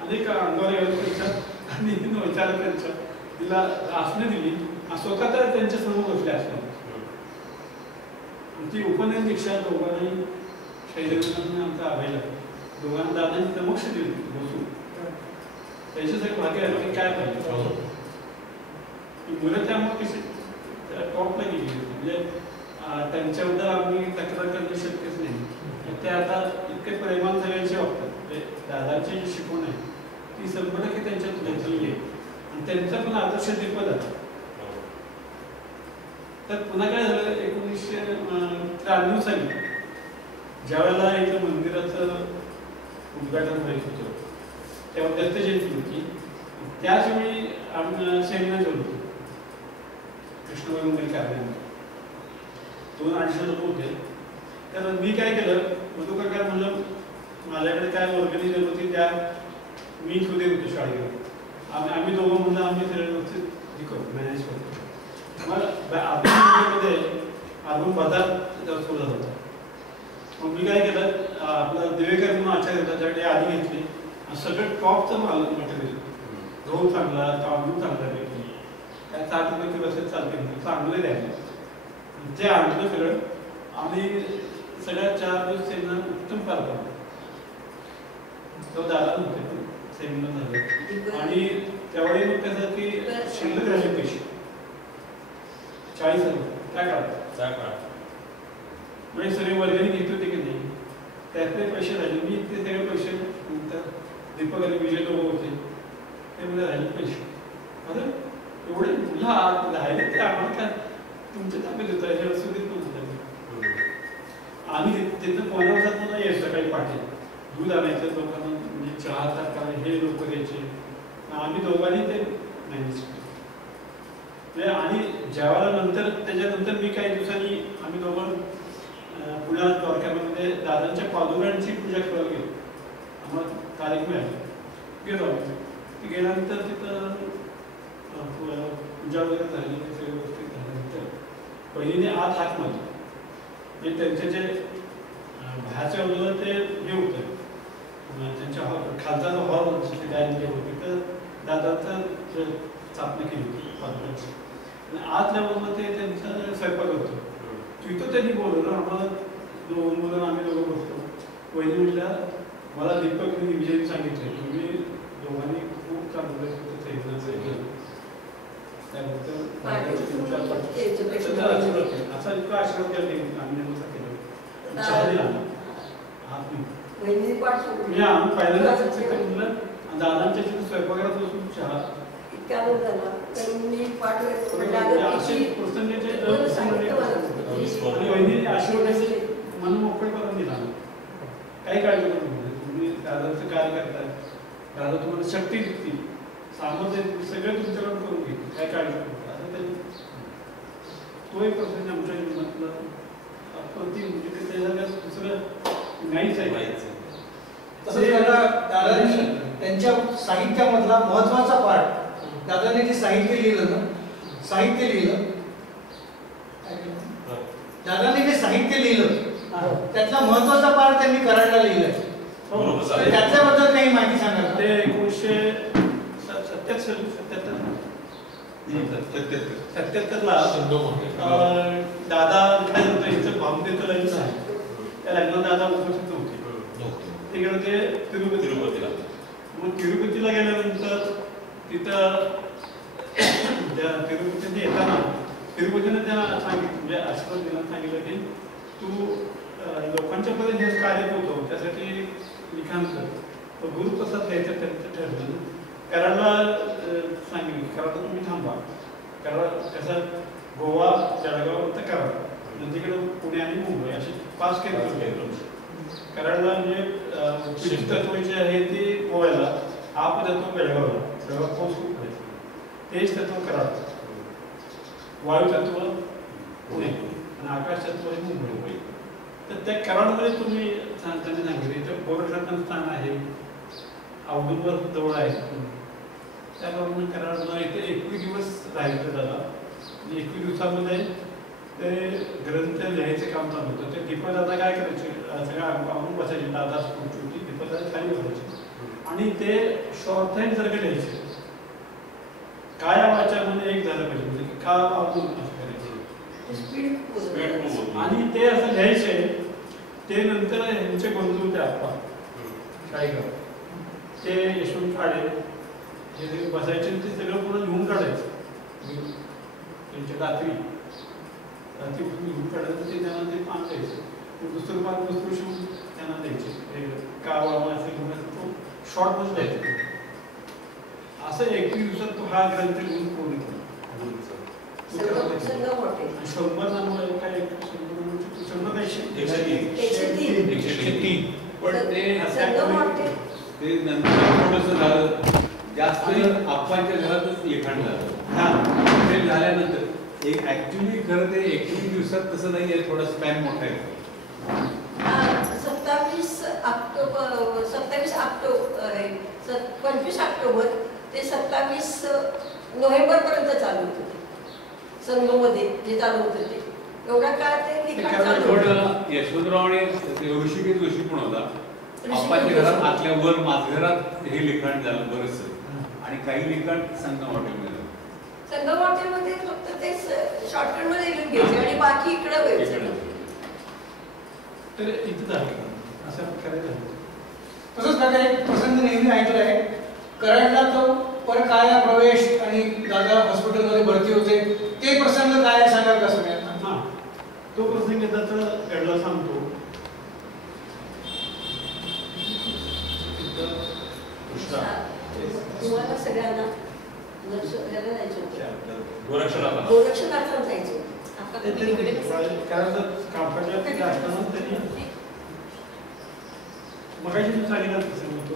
अनेक अंगावर गेले त्यांच्यात आणि विचारलं त्यांच्या तिला आसनं दिली. स्वतः तर त्यांच्या समोर बसले असतात. ती उपनयन दीक्षा दोघांनी शैलेंद्रांनी आमचा आभायला दोघांना दादांनी समक्ष दिली बसून. त्याच्यासाठी भाग्य आलं की काय पाहिजे मुलं त्यामुळे कशी टॉपला गेली. म्हणजे त्यांच्याबद्दल आम्ही तक्रार करणं शक्यच नाही. ते आता इतके प्रेमान सगळ्यांशी वागतात. दादांची जी शिकवण आहे ती 100% त्यांच्यात घेतलेली आहे आणि त्यांचा पण आदर्श दिपत आहे. तर पुन्हा काय झालं, 1993 साली ज्या वेळेला इथं मंदिराचं उद्घाटन व्हायचं होतं तेव्हा दत्त जयंती होती. त्याच वेळी आम्ही सेमिनार ठेवलं होतं कृष्णबाई मंदिर कार्यालयात. 200-250 लोक होते. तर मी काय केलं, मधुकर म्हणलं माझ्याकडे काय वर्गणी दिली होती त्या मी खुदे होतो शाळेत. आम्ही दोघं म्हणलं आम्ही सगळ्या व्यवस्थित हे करू मॅनेज करतो. मला आधुनिकमध्ये अजून बाजार सुरू होता. मग मी काय केलं, आपलं दिवेकर म्हणून आचार्य होता त्याकडे आधी घेतली आणि सगळं टॉपचं मटेरियल, गहू चांगला, तांदूळ चांगला भेटली, काय 60 रुपये किलो असेल चालते चांगलं द्यायला. ते आणलं सगळं. आम्ही सगळ्या 4 दिवस सेमिनार उत्तम पार पडला. तो दादा नव्हते सेमिनार झालं. आणि त्यावेळी मग कसं की शिल्लक राहिले पैसे 40,000 काय काढतात म्हणजे सगळे वर्गणी घेत होते की नाही, त्यातले पैसे राहिले. मी ते सगळे पैसे नंतर दीपक आणि विजय लोक होते ते मला राहिले पैसे. अरे एवढे मुलं राहिले ते आम्हाला काय तुमच्या ताब्यात होतं याच्यावर सुधीत पण होतं. आम्ही तिथं कोणावर पुन्हा यायचं सकाळी पाठी दूध आणायचं लोकांना, म्हणजे चहा टाका हे लोक द्यायचे. आम्ही दोघांनी ते मॅनेज केलं. आणि ज्यावेळेला नंतर त्याच्यानंतर मी काही दिवसांनी आम्ही दोघं पुण्यात द्वारकामध्ये दादांच्या पादुकांची पूजा करायला गेलो. आम्हाला तारीख मिळाली, गेलो आम्ही. ती गेल्यानंतर तिथं पूजा वगैरे झाली, सगळ्या गोष्टी झाल्यानंतर पहिलीने आत हात मारली. म्हणजे त्यांचे जे बाहेरच्या बाजूला ते हे होतं त्यांच्या खालचा जो हॉल होता गायन होती तिथं दादांचं स्थापना केली होती पादुकांची. आणि आतल्या बाजूला ते त्यांचा स्वयंपाक होतं. तिथं त्यांनी बोलवलं आम्हाला 2 मुलं आम्ही दोघं बसतो. पहिली म्हटल्या मला दीपक आणि विजयने सांगितलं तुम्ही दोघांनी खूप चांगलं केलं त्याबद्दल असा इतका आशीर्वाद केला आम्ही केलं. चहा दिला हात वहिनी पाठ सोडली. म्हणजे आम्ही पहिल्यांदा म्हटलं दादांच्या तिथे स्वयंपाकघरात बसून चहा इतका आनंद झाला तर मी पाठ असे प्रसंगाचे आणि वहिनी आशीर्वादाचे मन मोकळे करून दिला. काही काळजी करू नका, तुम्ही दादाचं कार्य करताय, दादा तुम्हाला शक्ती देतील, सामर्थ्य देतील, सगळं तुमच्याकडून करून घेतील, काय काळजी करू नका. असं तरी तो एक प्रसंग आमच्या जीवनातला अप्रतिम, म्हणजे त्याच्यात दुसरं नाहीच आहे. तसंच दादांनी त्यांच्या साहित्यामधला महत्वाचा पार्ट, दादांनी जे साहित्य लिहिलं ना, साहित्य लिहिलं, दादांनी जे साहित्य लिहिलं त्यातला महत्वाचा पार्ट त्यांनी कराडला लिहिलाय. त्याच्याबद्दल काही माहिती सांगा. ते 1977ला दादा काय होतं, यांचं भामदेचं लग्न आहे, त्या लग्नात दादा उपस्थित होते. ते गेलं ते तिरुपतीला. मग तिरुपतीला गेल्यानंतर तिथं त्या तिरुपतीत येताना तिरुपतीनं त्यांना सांगितलं, म्हणजे आशीर्वाद दिला, सांगितलं की तू लोकांच्या पर्यंत जे कार्य होतो त्यासाठी लिखाण कर. तर गुरुप्रसाद द्यायचं त्यांचं ठरलं. कराडला सांगितलं कराडला तुम्ही थांबा. कराड कसं गोवा, जळगाव तर कराड, तिकडं पुणे आणि मुंबई असे 5 केंद्र. कराडला म्हणजे तत्व जे आहे ते गोव्याला, आपतत्व बेळगावला, बेळगाव पाऊस खूप आहे, तेच तत्व कराड, वायू तत्व पुणे आणि आकाश तत्व आहे मुंबई. तर त्या कराडमध्ये तुम्ही त्यांनी सांगितलं इथं गोरक्षण स्थान आहे, औदुंबर जवळ आहे, त्याप्रमाणे कराडला इथे 21 दिवस राहिलं दादा. 21 दिवसामध्ये ते ग्रंथ लिहायचं काम चालू होतं. ते दीपदादा काय करायचे, सगळं आपण बसायचे, दादा स्कूलची होती, दीपदादा खाली बसायचे आणि ते शॉर्ट टाईम सारखं लिहायचे. काय वाच्यामध्ये एक झालं पाहिजे, म्हणजे का आपण असं करायचं आणि ते असं लिहायचे. ते नंतर ह्यांचे बंधू होते आप्पा शाळेगाव, ते यशवंत काळे हे बसायचे, ते सगळं पूर्ण लिहून काढायचं. त्यांच्या रात्री लिहून काढायचं, ते त्यांना ते पान द्यायचं. दुसरं पान दुसरं शिवून त्यांना द्यायचे. का तो शॉर्टमध्ये द्यायचं. असं 21 दिवसात तो हा ग्रंथ लिहून पूर्ण केला. 100 नामं काय 100 पण ते नंतर थोडंसं झालं, जास्त आप्पांच्या घरातच लिखाण झालं. ते झाल्यानंतर एक ऍक्च्युली खरं ते 21 दिवसात तसं नाही आहे, थोडा स्पॅन मोठा आहे. 27 ऑक्टोबर 25 ऑक्टोबर ते 27 नोव्हेंबर पर्यंत चालू होतं. संघमध्ये जे चालू होतं ते एवढा काळ ते लिखाण चालू होतं. यशवंतराव आणि ऋषिकेश जोशी पण होता. आप्पाच्या घरात आतल्या वर माझघरात हे लिखाण झालं बरंच, आणि काही लिखाण संगम हॉटेलमध्ये झालं. संगम हॉटेलमध्ये फक्त ते शॉर्टकट मध्ये लिहून घ्यायचे आणि बाकी इकडं व्हायचं. तर इथं झालं असं करायचं. तसंच प्रकारे एक प्रसंग नेहमी ऐकलाय, कराडला तो परकाया प्रवेश आणि दादा हॉस्पिटलमध्ये भरती होते, ते प्रसंग काय सांगाल का सगळ्यांना? हां, तो प्रसंग त्याचा घडला सांगतो. तुम्हाला सगळ्यांना जायचं होतं, गोरक्षणाला जायचं होतं. मगाशी मी सांगितलं प्रसंग होतो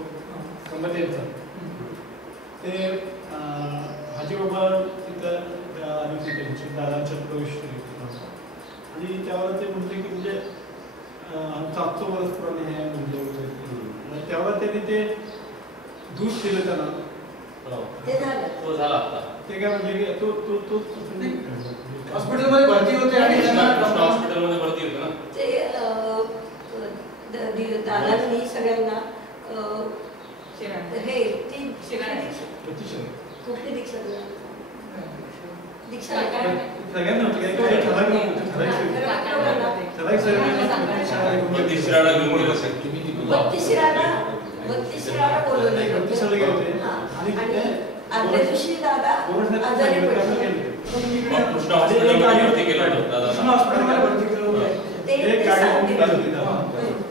कंबतेचा. ते हाजी बाबा तिथं आली होती त्यांची दादांच्या प्रवेश आणि त्यावर ते म्हटले की म्हणजे 700 वर्ष पुराणे हे म्हणजे त्यावर त्यांनी ते दूध दिलं त्यांना. ते झालं ते काय म्हणजे की तो तो तो हॉस्पिटलमध्ये भरती होते आणि हॉस्पिटलमध्ये भरती होते ना ते दादांनी सगळ्यांना हे ती कुठली दीक्षा दीक्षा सगळ्यांना बत्तीसराला बोलवले आणि आदल्या दिवशी दादा आजारी पडले. कृष्ण हॉस्पिटलमध्ये भरती केलं होतं दादा.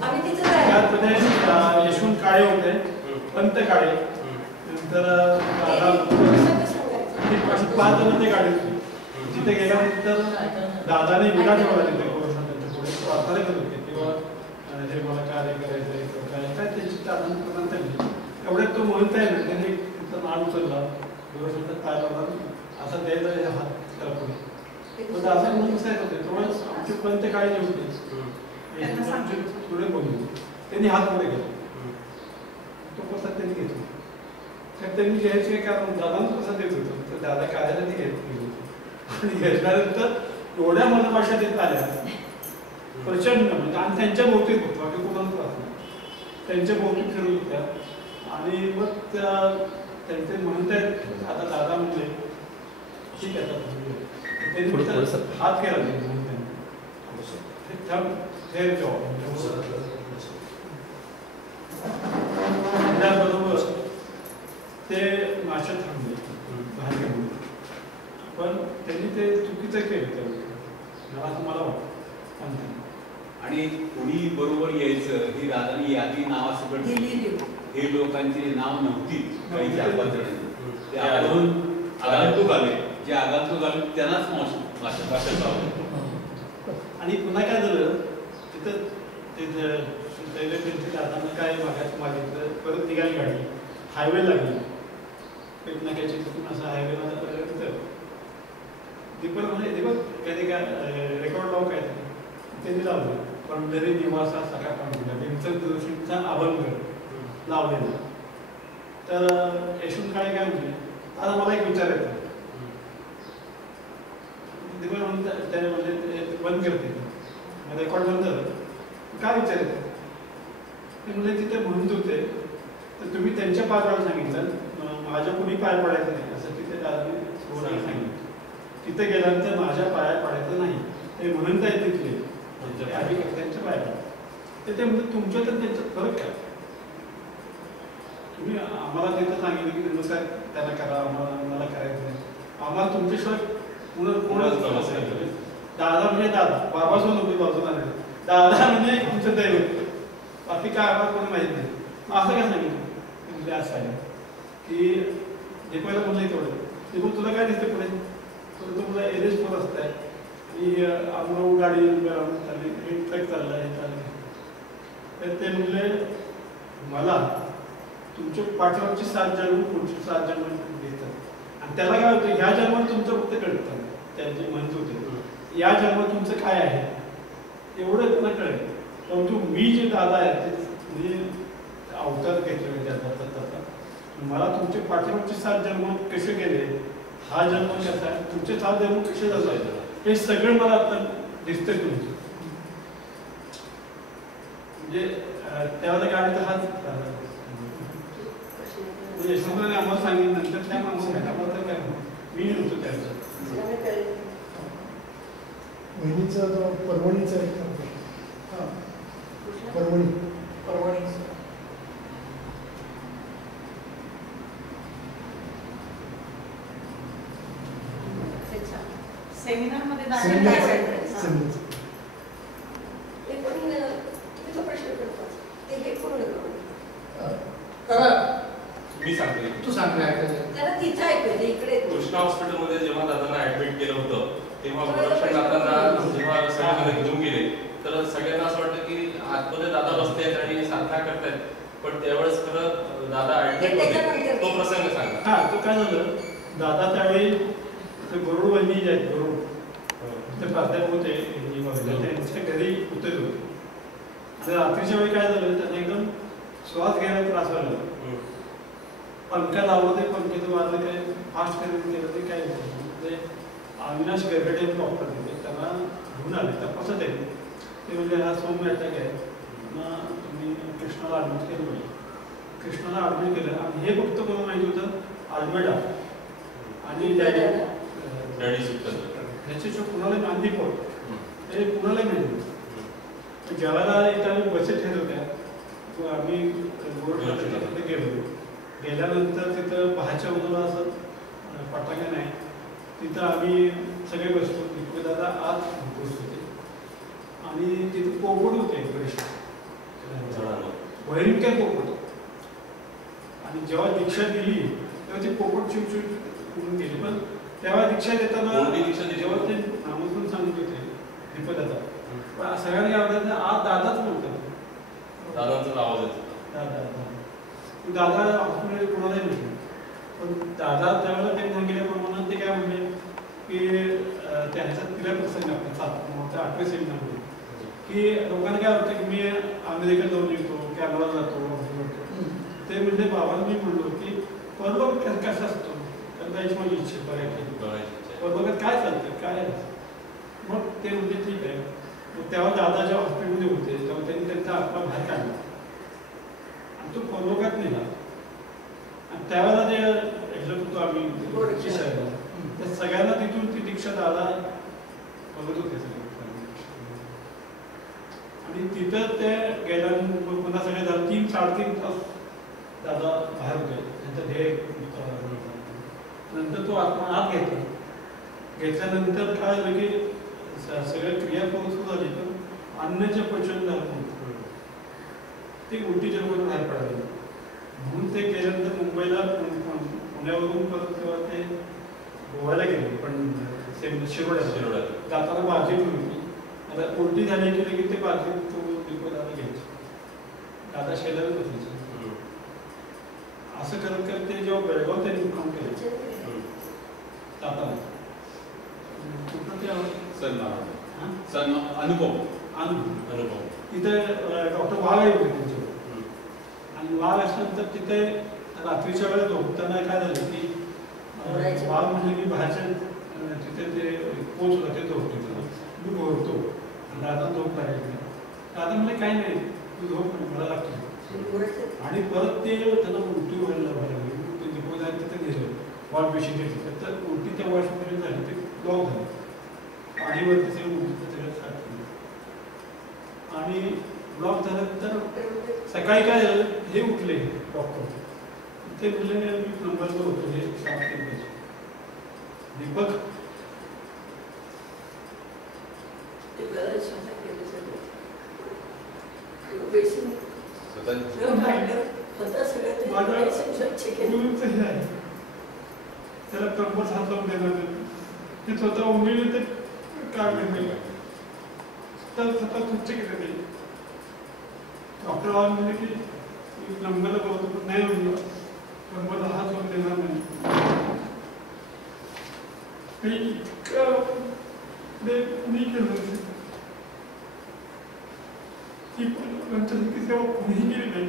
आम्ही तिथं त्यामध्ये यशवंत काळे होते, पंत काळे, नंतर दादा, अशी 5 जण ते गाडी होती. तिथे गेल्यानंतर दादाने विडा ठेवला तिथे त्यांच्या पुढे प्रार्थना करत होते किंवा हे मला कार्य करायचं काय काय त्यांची दादांपर्यंत झाली. एवढ्यात तो म्हणता येईल त्यांनी तिथं मान उचलला, गोरक्षांचा पाय लावला, असा द्यायचा हात त्याला पुढे. पण दादा म्हणून कसं आहे होते तेवढं आमचे पंत काळे जे होते पुढे बोलले, त्यांनी हात पुढे गेला. तो कसा त्यांनी घेतला, तर त्यांनी घ्यायचे काय कारण दादांना कसा देत होतो, तर दादा कार्याला ते घेतली आणि घेतल्यानंतर एवढ्या मनभाषा देत आल्या प्रचंड, म्हणजे आणि त्यांच्या भोवतीत होतो, बाकी कोणाला त्रास नाही, त्यांच्या भोवतीत फिरत होत्या. आणि मग त्यांचे म्हणतायत आता दादा म्हणजे ठीक आहे, त्यांनी हात केला त्याबरोबर ते माशा थांबले बाहेर घेऊन, पण त्यांनी ते चुकीचं केलं त्यावेळी असं मला वाटतं. आणि कोणी बरोबर यायचं ही दादानी यादी नावासकट हे लोकांची नाव नव्हती, काही 4-5 जणांनी ते आगंतुक आले, जे आगंतुक आले त्यांनाच भाषा चालवली. आणि पुन्हा काय झालं तिथं त्यांच्या दादांना काय मागितलं, परत निघाली गाडी, हायवे लागली पेटनाक्याची, तिथून असं हायवेला तिथं दीपक म्हणजे दीपक कधी काय रेकॉर्ड लावू काय त्यांनी लावलं, पंढरी निवासा सगळा पांढरा भीमचंद जोशींचा अभंग लावलेला. तर यशवंत काळे काय म्हटले, आता मला एक विचारायचं, दीपक म्हणून त्याने म्हणजे बंद करते रेकॉर्ड बंद झालं, काय विचारायचं ते म्हणजे तिथे म्हणत होते, तर तुम्ही त्यांच्या पाय पडायला सांगितलं, माझ्या कुणी पाय पडायचं नाही असं तिथे दादाने सांगितलं. तिथे गेल्यानंतर माझ्या पाया पडायचं नाही ते म्हणून काय तिथले त्यांच्या पाया पडा, ते म्हणजे तुमच्या तर त्यांच्यात फरक काय, तुम्ही आम्हाला तिथं सांगितलं की नमस्कार त्याला करा, मला करायचं नाही, आम्हाला तुमच्याशिवाय कोणच दादा म्हणजे दादा, बाबासोबत होते बाजूला नाही, दादा म्हणजे तुमचं दैवत, बाकी काय आम्हाला कोणी माहित नाही. असं काय सांगितलं म्हणजे असं आहे की जे पहिला म्हणलं तेवढं ते पण तुला काय दिसतं पुढे, तुला एरेज फोर असताय आणि आम्हाला गाडी चालली, ट्रक चालला हे चाललं, तर ते म्हणले मला तुमच्या पाठीमागची 7 जन्म पुढची 7 जन्म घेतात आणि त्याला काय होतं, ह्या जन्मात तुमचं फक्त कळतं, त्यांचे म्हणत होते या जन्मात तुमचं काय आहे एवढं त्यांना कळेल. परंतु मी जे दादा आहे ते म्हणजे अवतार घेतलेले त्याचा मला तुमचे पाठीमागचे 7 जन्म कसे गेले, हा जन्म कसा आहे, तुमचे 7 जन्म कसे जायचे, हे सगळं मला आता दिसतंय तुमचं. म्हणजे त्यावेळेला गाडीचा हाच यशवंतराने आम्हाला सांगितलं, नंतर त्या माणसाने आम्हाला काय मी नव्हतो त्याचं. बहिणीचा जो परभणीचा एक परभणी सेमिनारमध्ये प्रश्न करतो ते हे पूर्ण मी सांगते, तू सांग त्याला तिथं ऐकायचं इकडे. कृष्णा हॉस्पिटलमध्ये जेव्हा दादांना ऍडमिट केलं होतं तेव्हा गोरक्षण दादांना जेव्हा सगळ्यांमध्ये घेऊन गेले तर सगळ्यांना असं वाटतं की आतमध्ये दादा बसले आहेत आणि साधना करतायत, पण त्यावेळेस खरं दादा ऍडमिट होते, तो प्रसंग सांगा. हा तो काय झालं, दादा त्यावेळी गरुड वहिनी जे आहेत गरुड ते प्राध्यापक होते त्यांच्या घरी उतरले होते. तर रात्रीच्या वेळी काय झालं, त्यांना एकदम श्वास घ्यायला त्रास व्हायला, पंखा लावलं ते पंख्याचं वाजलं काय फास्ट केलं ते काय ते अविनाश गरगडे डॉक्टर तिथे त्यांना घेऊन आले तपासत आहे ते म्हणजे हा सौम्य अटॅक आहे, मग तुम्ही कृष्णाला ॲडमिट केलं पाहिजे. कृष्णाला ॲडमिट केलं आणि हे फक्त कोण माहिती होतं आल्मेडा आणि ह्याच्या कुणाला गांधी पोट हे कुणाला मिळते. ज्यावेळेला इथं आम्ही बसेट ठेवत होत्या आम्ही तिथे गेलो, गेल्यानंतर तिथं बाहेरच्या बाजूला असं पटांगण आहे, तिथं आम्ही सगळे बसतो, तिथे दादा आत बसत होते आणि तिथे पोपट होते बरेचसे वैरिंग काय पोपट. आणि जेव्हा दीक्षा दिली तेव्हा ते पोपट चिवचिव उडून गेले. पण तेव्हा दीक्षा देताना जेव्हा ते नामस्मरण सांगत होते दीपदादा, पण सगळ्यांनी काय म्हणतात आज दादाच म्हणतात. दादांचा आवाज येतो. दादा हॉस्पिटलमध्ये कोणालाही म्हटलं, पण दादा त्यावेळेला ते सांगितल्याप्रमाणे ते काय म्हणले की त्यांचा तिला प्रसंग आपला 8व्या सेमिनारमध्ये की लोकांना काय वाटतं की मी अमेरिकेत जाऊन येतो, कॅनडाला जातो. ते म्हणजे बाबांना मी म्हणलो की परलोक कसा असतो, जायची माझी इच्छा बघायची, परलोकात काय चालतं काय. मग ते म्हणजे ठीक आहे. मग तेव्हा दादा जेव्हा हॉस्पिटलमध्ये होते तेव्हा त्यांनी त्यांचा आत्मा बाहेर काढला आणि तो परलोकात नेला. आणि त्यावेळेला ते ह्याच्यात होतो आम्ही शाळेला, त्या सगळ्यांना तिथून ती दीक्षा दादा बघत होते सगळे. आणि तिथं ते गेल्यानंतर पुन्हा सगळे झालं 3-3.5 तास दादा बाहेर होते. त्यांचा ध्येय नंतर तो आत्मा आत घेतला. घेतल्यानंतर काय झालं की सगळ्या क्रिया करून सुरू झाली, पण अन्नाचे पचन झालं नव्हतं. ते उलटीच्या लोकांना बाहेर पडायला म्हणून ते गेल्यानंतर मुंबईला पुण्यावरून परत तेव्हा ते गोव्याला गेले. पण शिरोड्यात जाताना बाजी होती. आता उलटी झाली की लगेच ते बाजी तो दीपदादा घ्यायचे, दादा शेजारी बसायचे. असं करत करत ते जेव्हा बेळगाव त्यांनी मुक्काम केले जाताना अनुभव तिथे डॉक्टर वाघ होते त्यांच्यावर. आणि वाघ असल्यानंतर तिथे रात्रीच्या वेळेला झोपताना काय झालं की वाघ म्हणजे की बाहेरच्या तिथे ते पोच होता ते झोपतो मी घोरतो. दादा झोप लागली. दादा म्हणजे काही नाही तू झोप मला लागतो. आणि परत ते त्यांना उलटी व्हायला लागली. ते दीपदादा तिथे गेलं वॉश बेसिनच्या तिथे, तर उलटी त्या वॉश बेसिन झाली ते ब्लॉक झालं. पाणीवरती सगळं उलटी सगळं साठलं. आणि ब्लॉक झाल्यानंतर सकाळी काय झालं हे उठले डॉक्टर. ते बोलले मी प्लंबरवर होतो हे साफ केलं दीपक त्याला कंपस हात लावून देणार ते स्वतः उमेद ते काय केलं तर स्वतः स्वच्छ केलं नाही. डॉक्टर बाबा म्हणजे की मी प्लंबरला बोलतो पण नाही म्हणलं प्लंबरला हात लावून देणार नाही. मी केलं ती नंतर सेवा कोणीही केली नाही.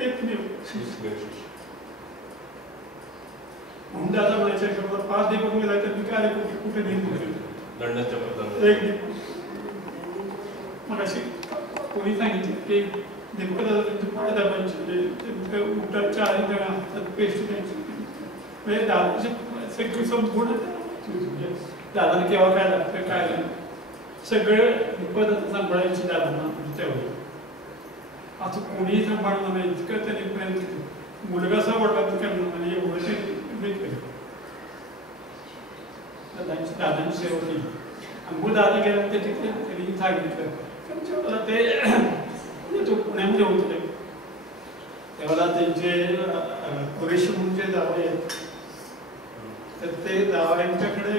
एक म्हणून दादा म्हणायच्या 5 दिवस मी जायचं मी काय कुठे नेहमी मग अशी कोणी सांगितलं की दीपदादा त्यांचे पाय दाबायचे उठाच्या आणि हातात पेस्ट द्यायची. म्हणजे दादाची सगळी संपूर्ण दादाने केव्हा काय लागतं काय नाही सगळं दीपदादा सांभाळायची दादांना त्यावेळी. असं कोणीही सांभाळलं नाही इतकं त्यांनी मुलगा असा वाटला करणार आणि एवढं दादांची सेवा केली. आणि मग दादा गेल्यानंतर तिथे त्यांनी सांगितलं ते तो पुण्यामध्ये होते तेव्हा त्यांचे कुरेशी म्हणून जे जावई आहेत तर ते जावयांच्याकडे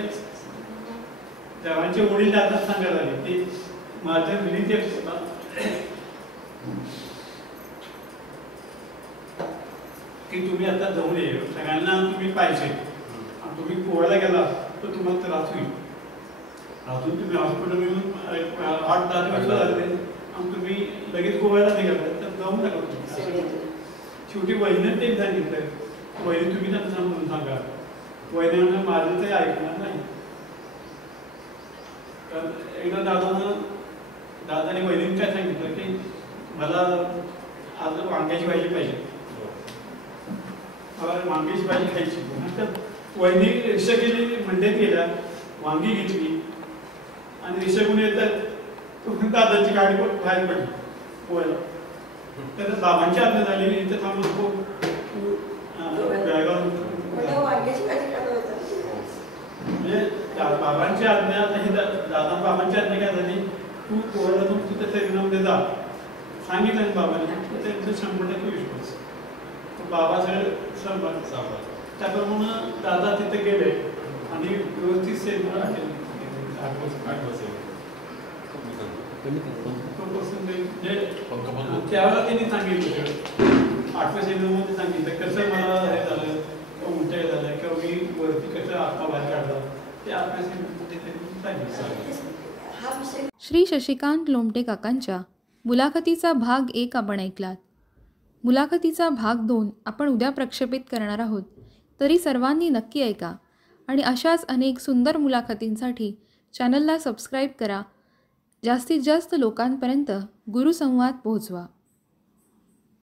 जावयांचे वडील दादा सांगायला लागले की माझ्या विनंती की तुम्ही आता जाऊन ये सगळ्यांना तुम्ही पाहिजे आणि तुम्ही गोव्याला गेला तर तुम्हाला त्रास होईल. अजून तुम्ही हॉस्पिटलमधून 8-10 दिवस लागले आणि तुम्ही लगेच गोव्याला निघाला तर जाऊन नका तुम्ही. शेवटी वहिनीने ते सांगितलं वहिनी तुम्ही त्यांना समजून सांगा. वहिनीने माझं ते ऐकणार नाही. कारण एकदा दादाने वहिनीने काय सांगितलं की मला आज वांग्याची भाजी पाहिजे, मला वांग्याची भाजी खायची. नंतर वहिनी रिक्षा केली मंडईत गेल्या वांगी घेतली आणि रिक्षाकडून येतात दादाची गाडी पण बाहेर पडली गोव्याला. तर बाबांची आज्ञा झाली इथे थांबलो बेळगाव म्हणजे बाबांची आज्ञा नाही दादा बाबांची आज्ञा काय झाली तू गोव्याला तिथे सेमिनारमध्ये जा सांगितलं ना बाबांनी तर त्यांचं 100% विश्वास. बाबाचं सांभाळ त्याप्रमाणे दादा तिथे गेले आणि व्यवस्थित सेवा अटेंड केली. 8 वर्ष त्यावेळेला त्यांनी सांगितलं 8व्या सेमीमध्ये सांगितलं कसं मला हे झालं किंवा उलट्या झालं किंवा मी वरती कसं आत्मा बाहेर काढला ते 8व्या सेमीमध्ये त्यांनी सांगितलं. श्री शशिकांत लोमटे काकांच्या मुलाखतीचा भाग 1 आपण ऐकलात. मुलाखतीचा भाग 2 आपण उद्या प्रक्षेपित करणार आहोत. तरी सर्वांनी नक्की ऐका आणि अशाच अनेक सुंदर मुलाखतींसाठी चॅनलला सबस्क्राईब करा. जास्तीत जास्त लोकांपर्यंत गुरुसंवाद पोहोचवा.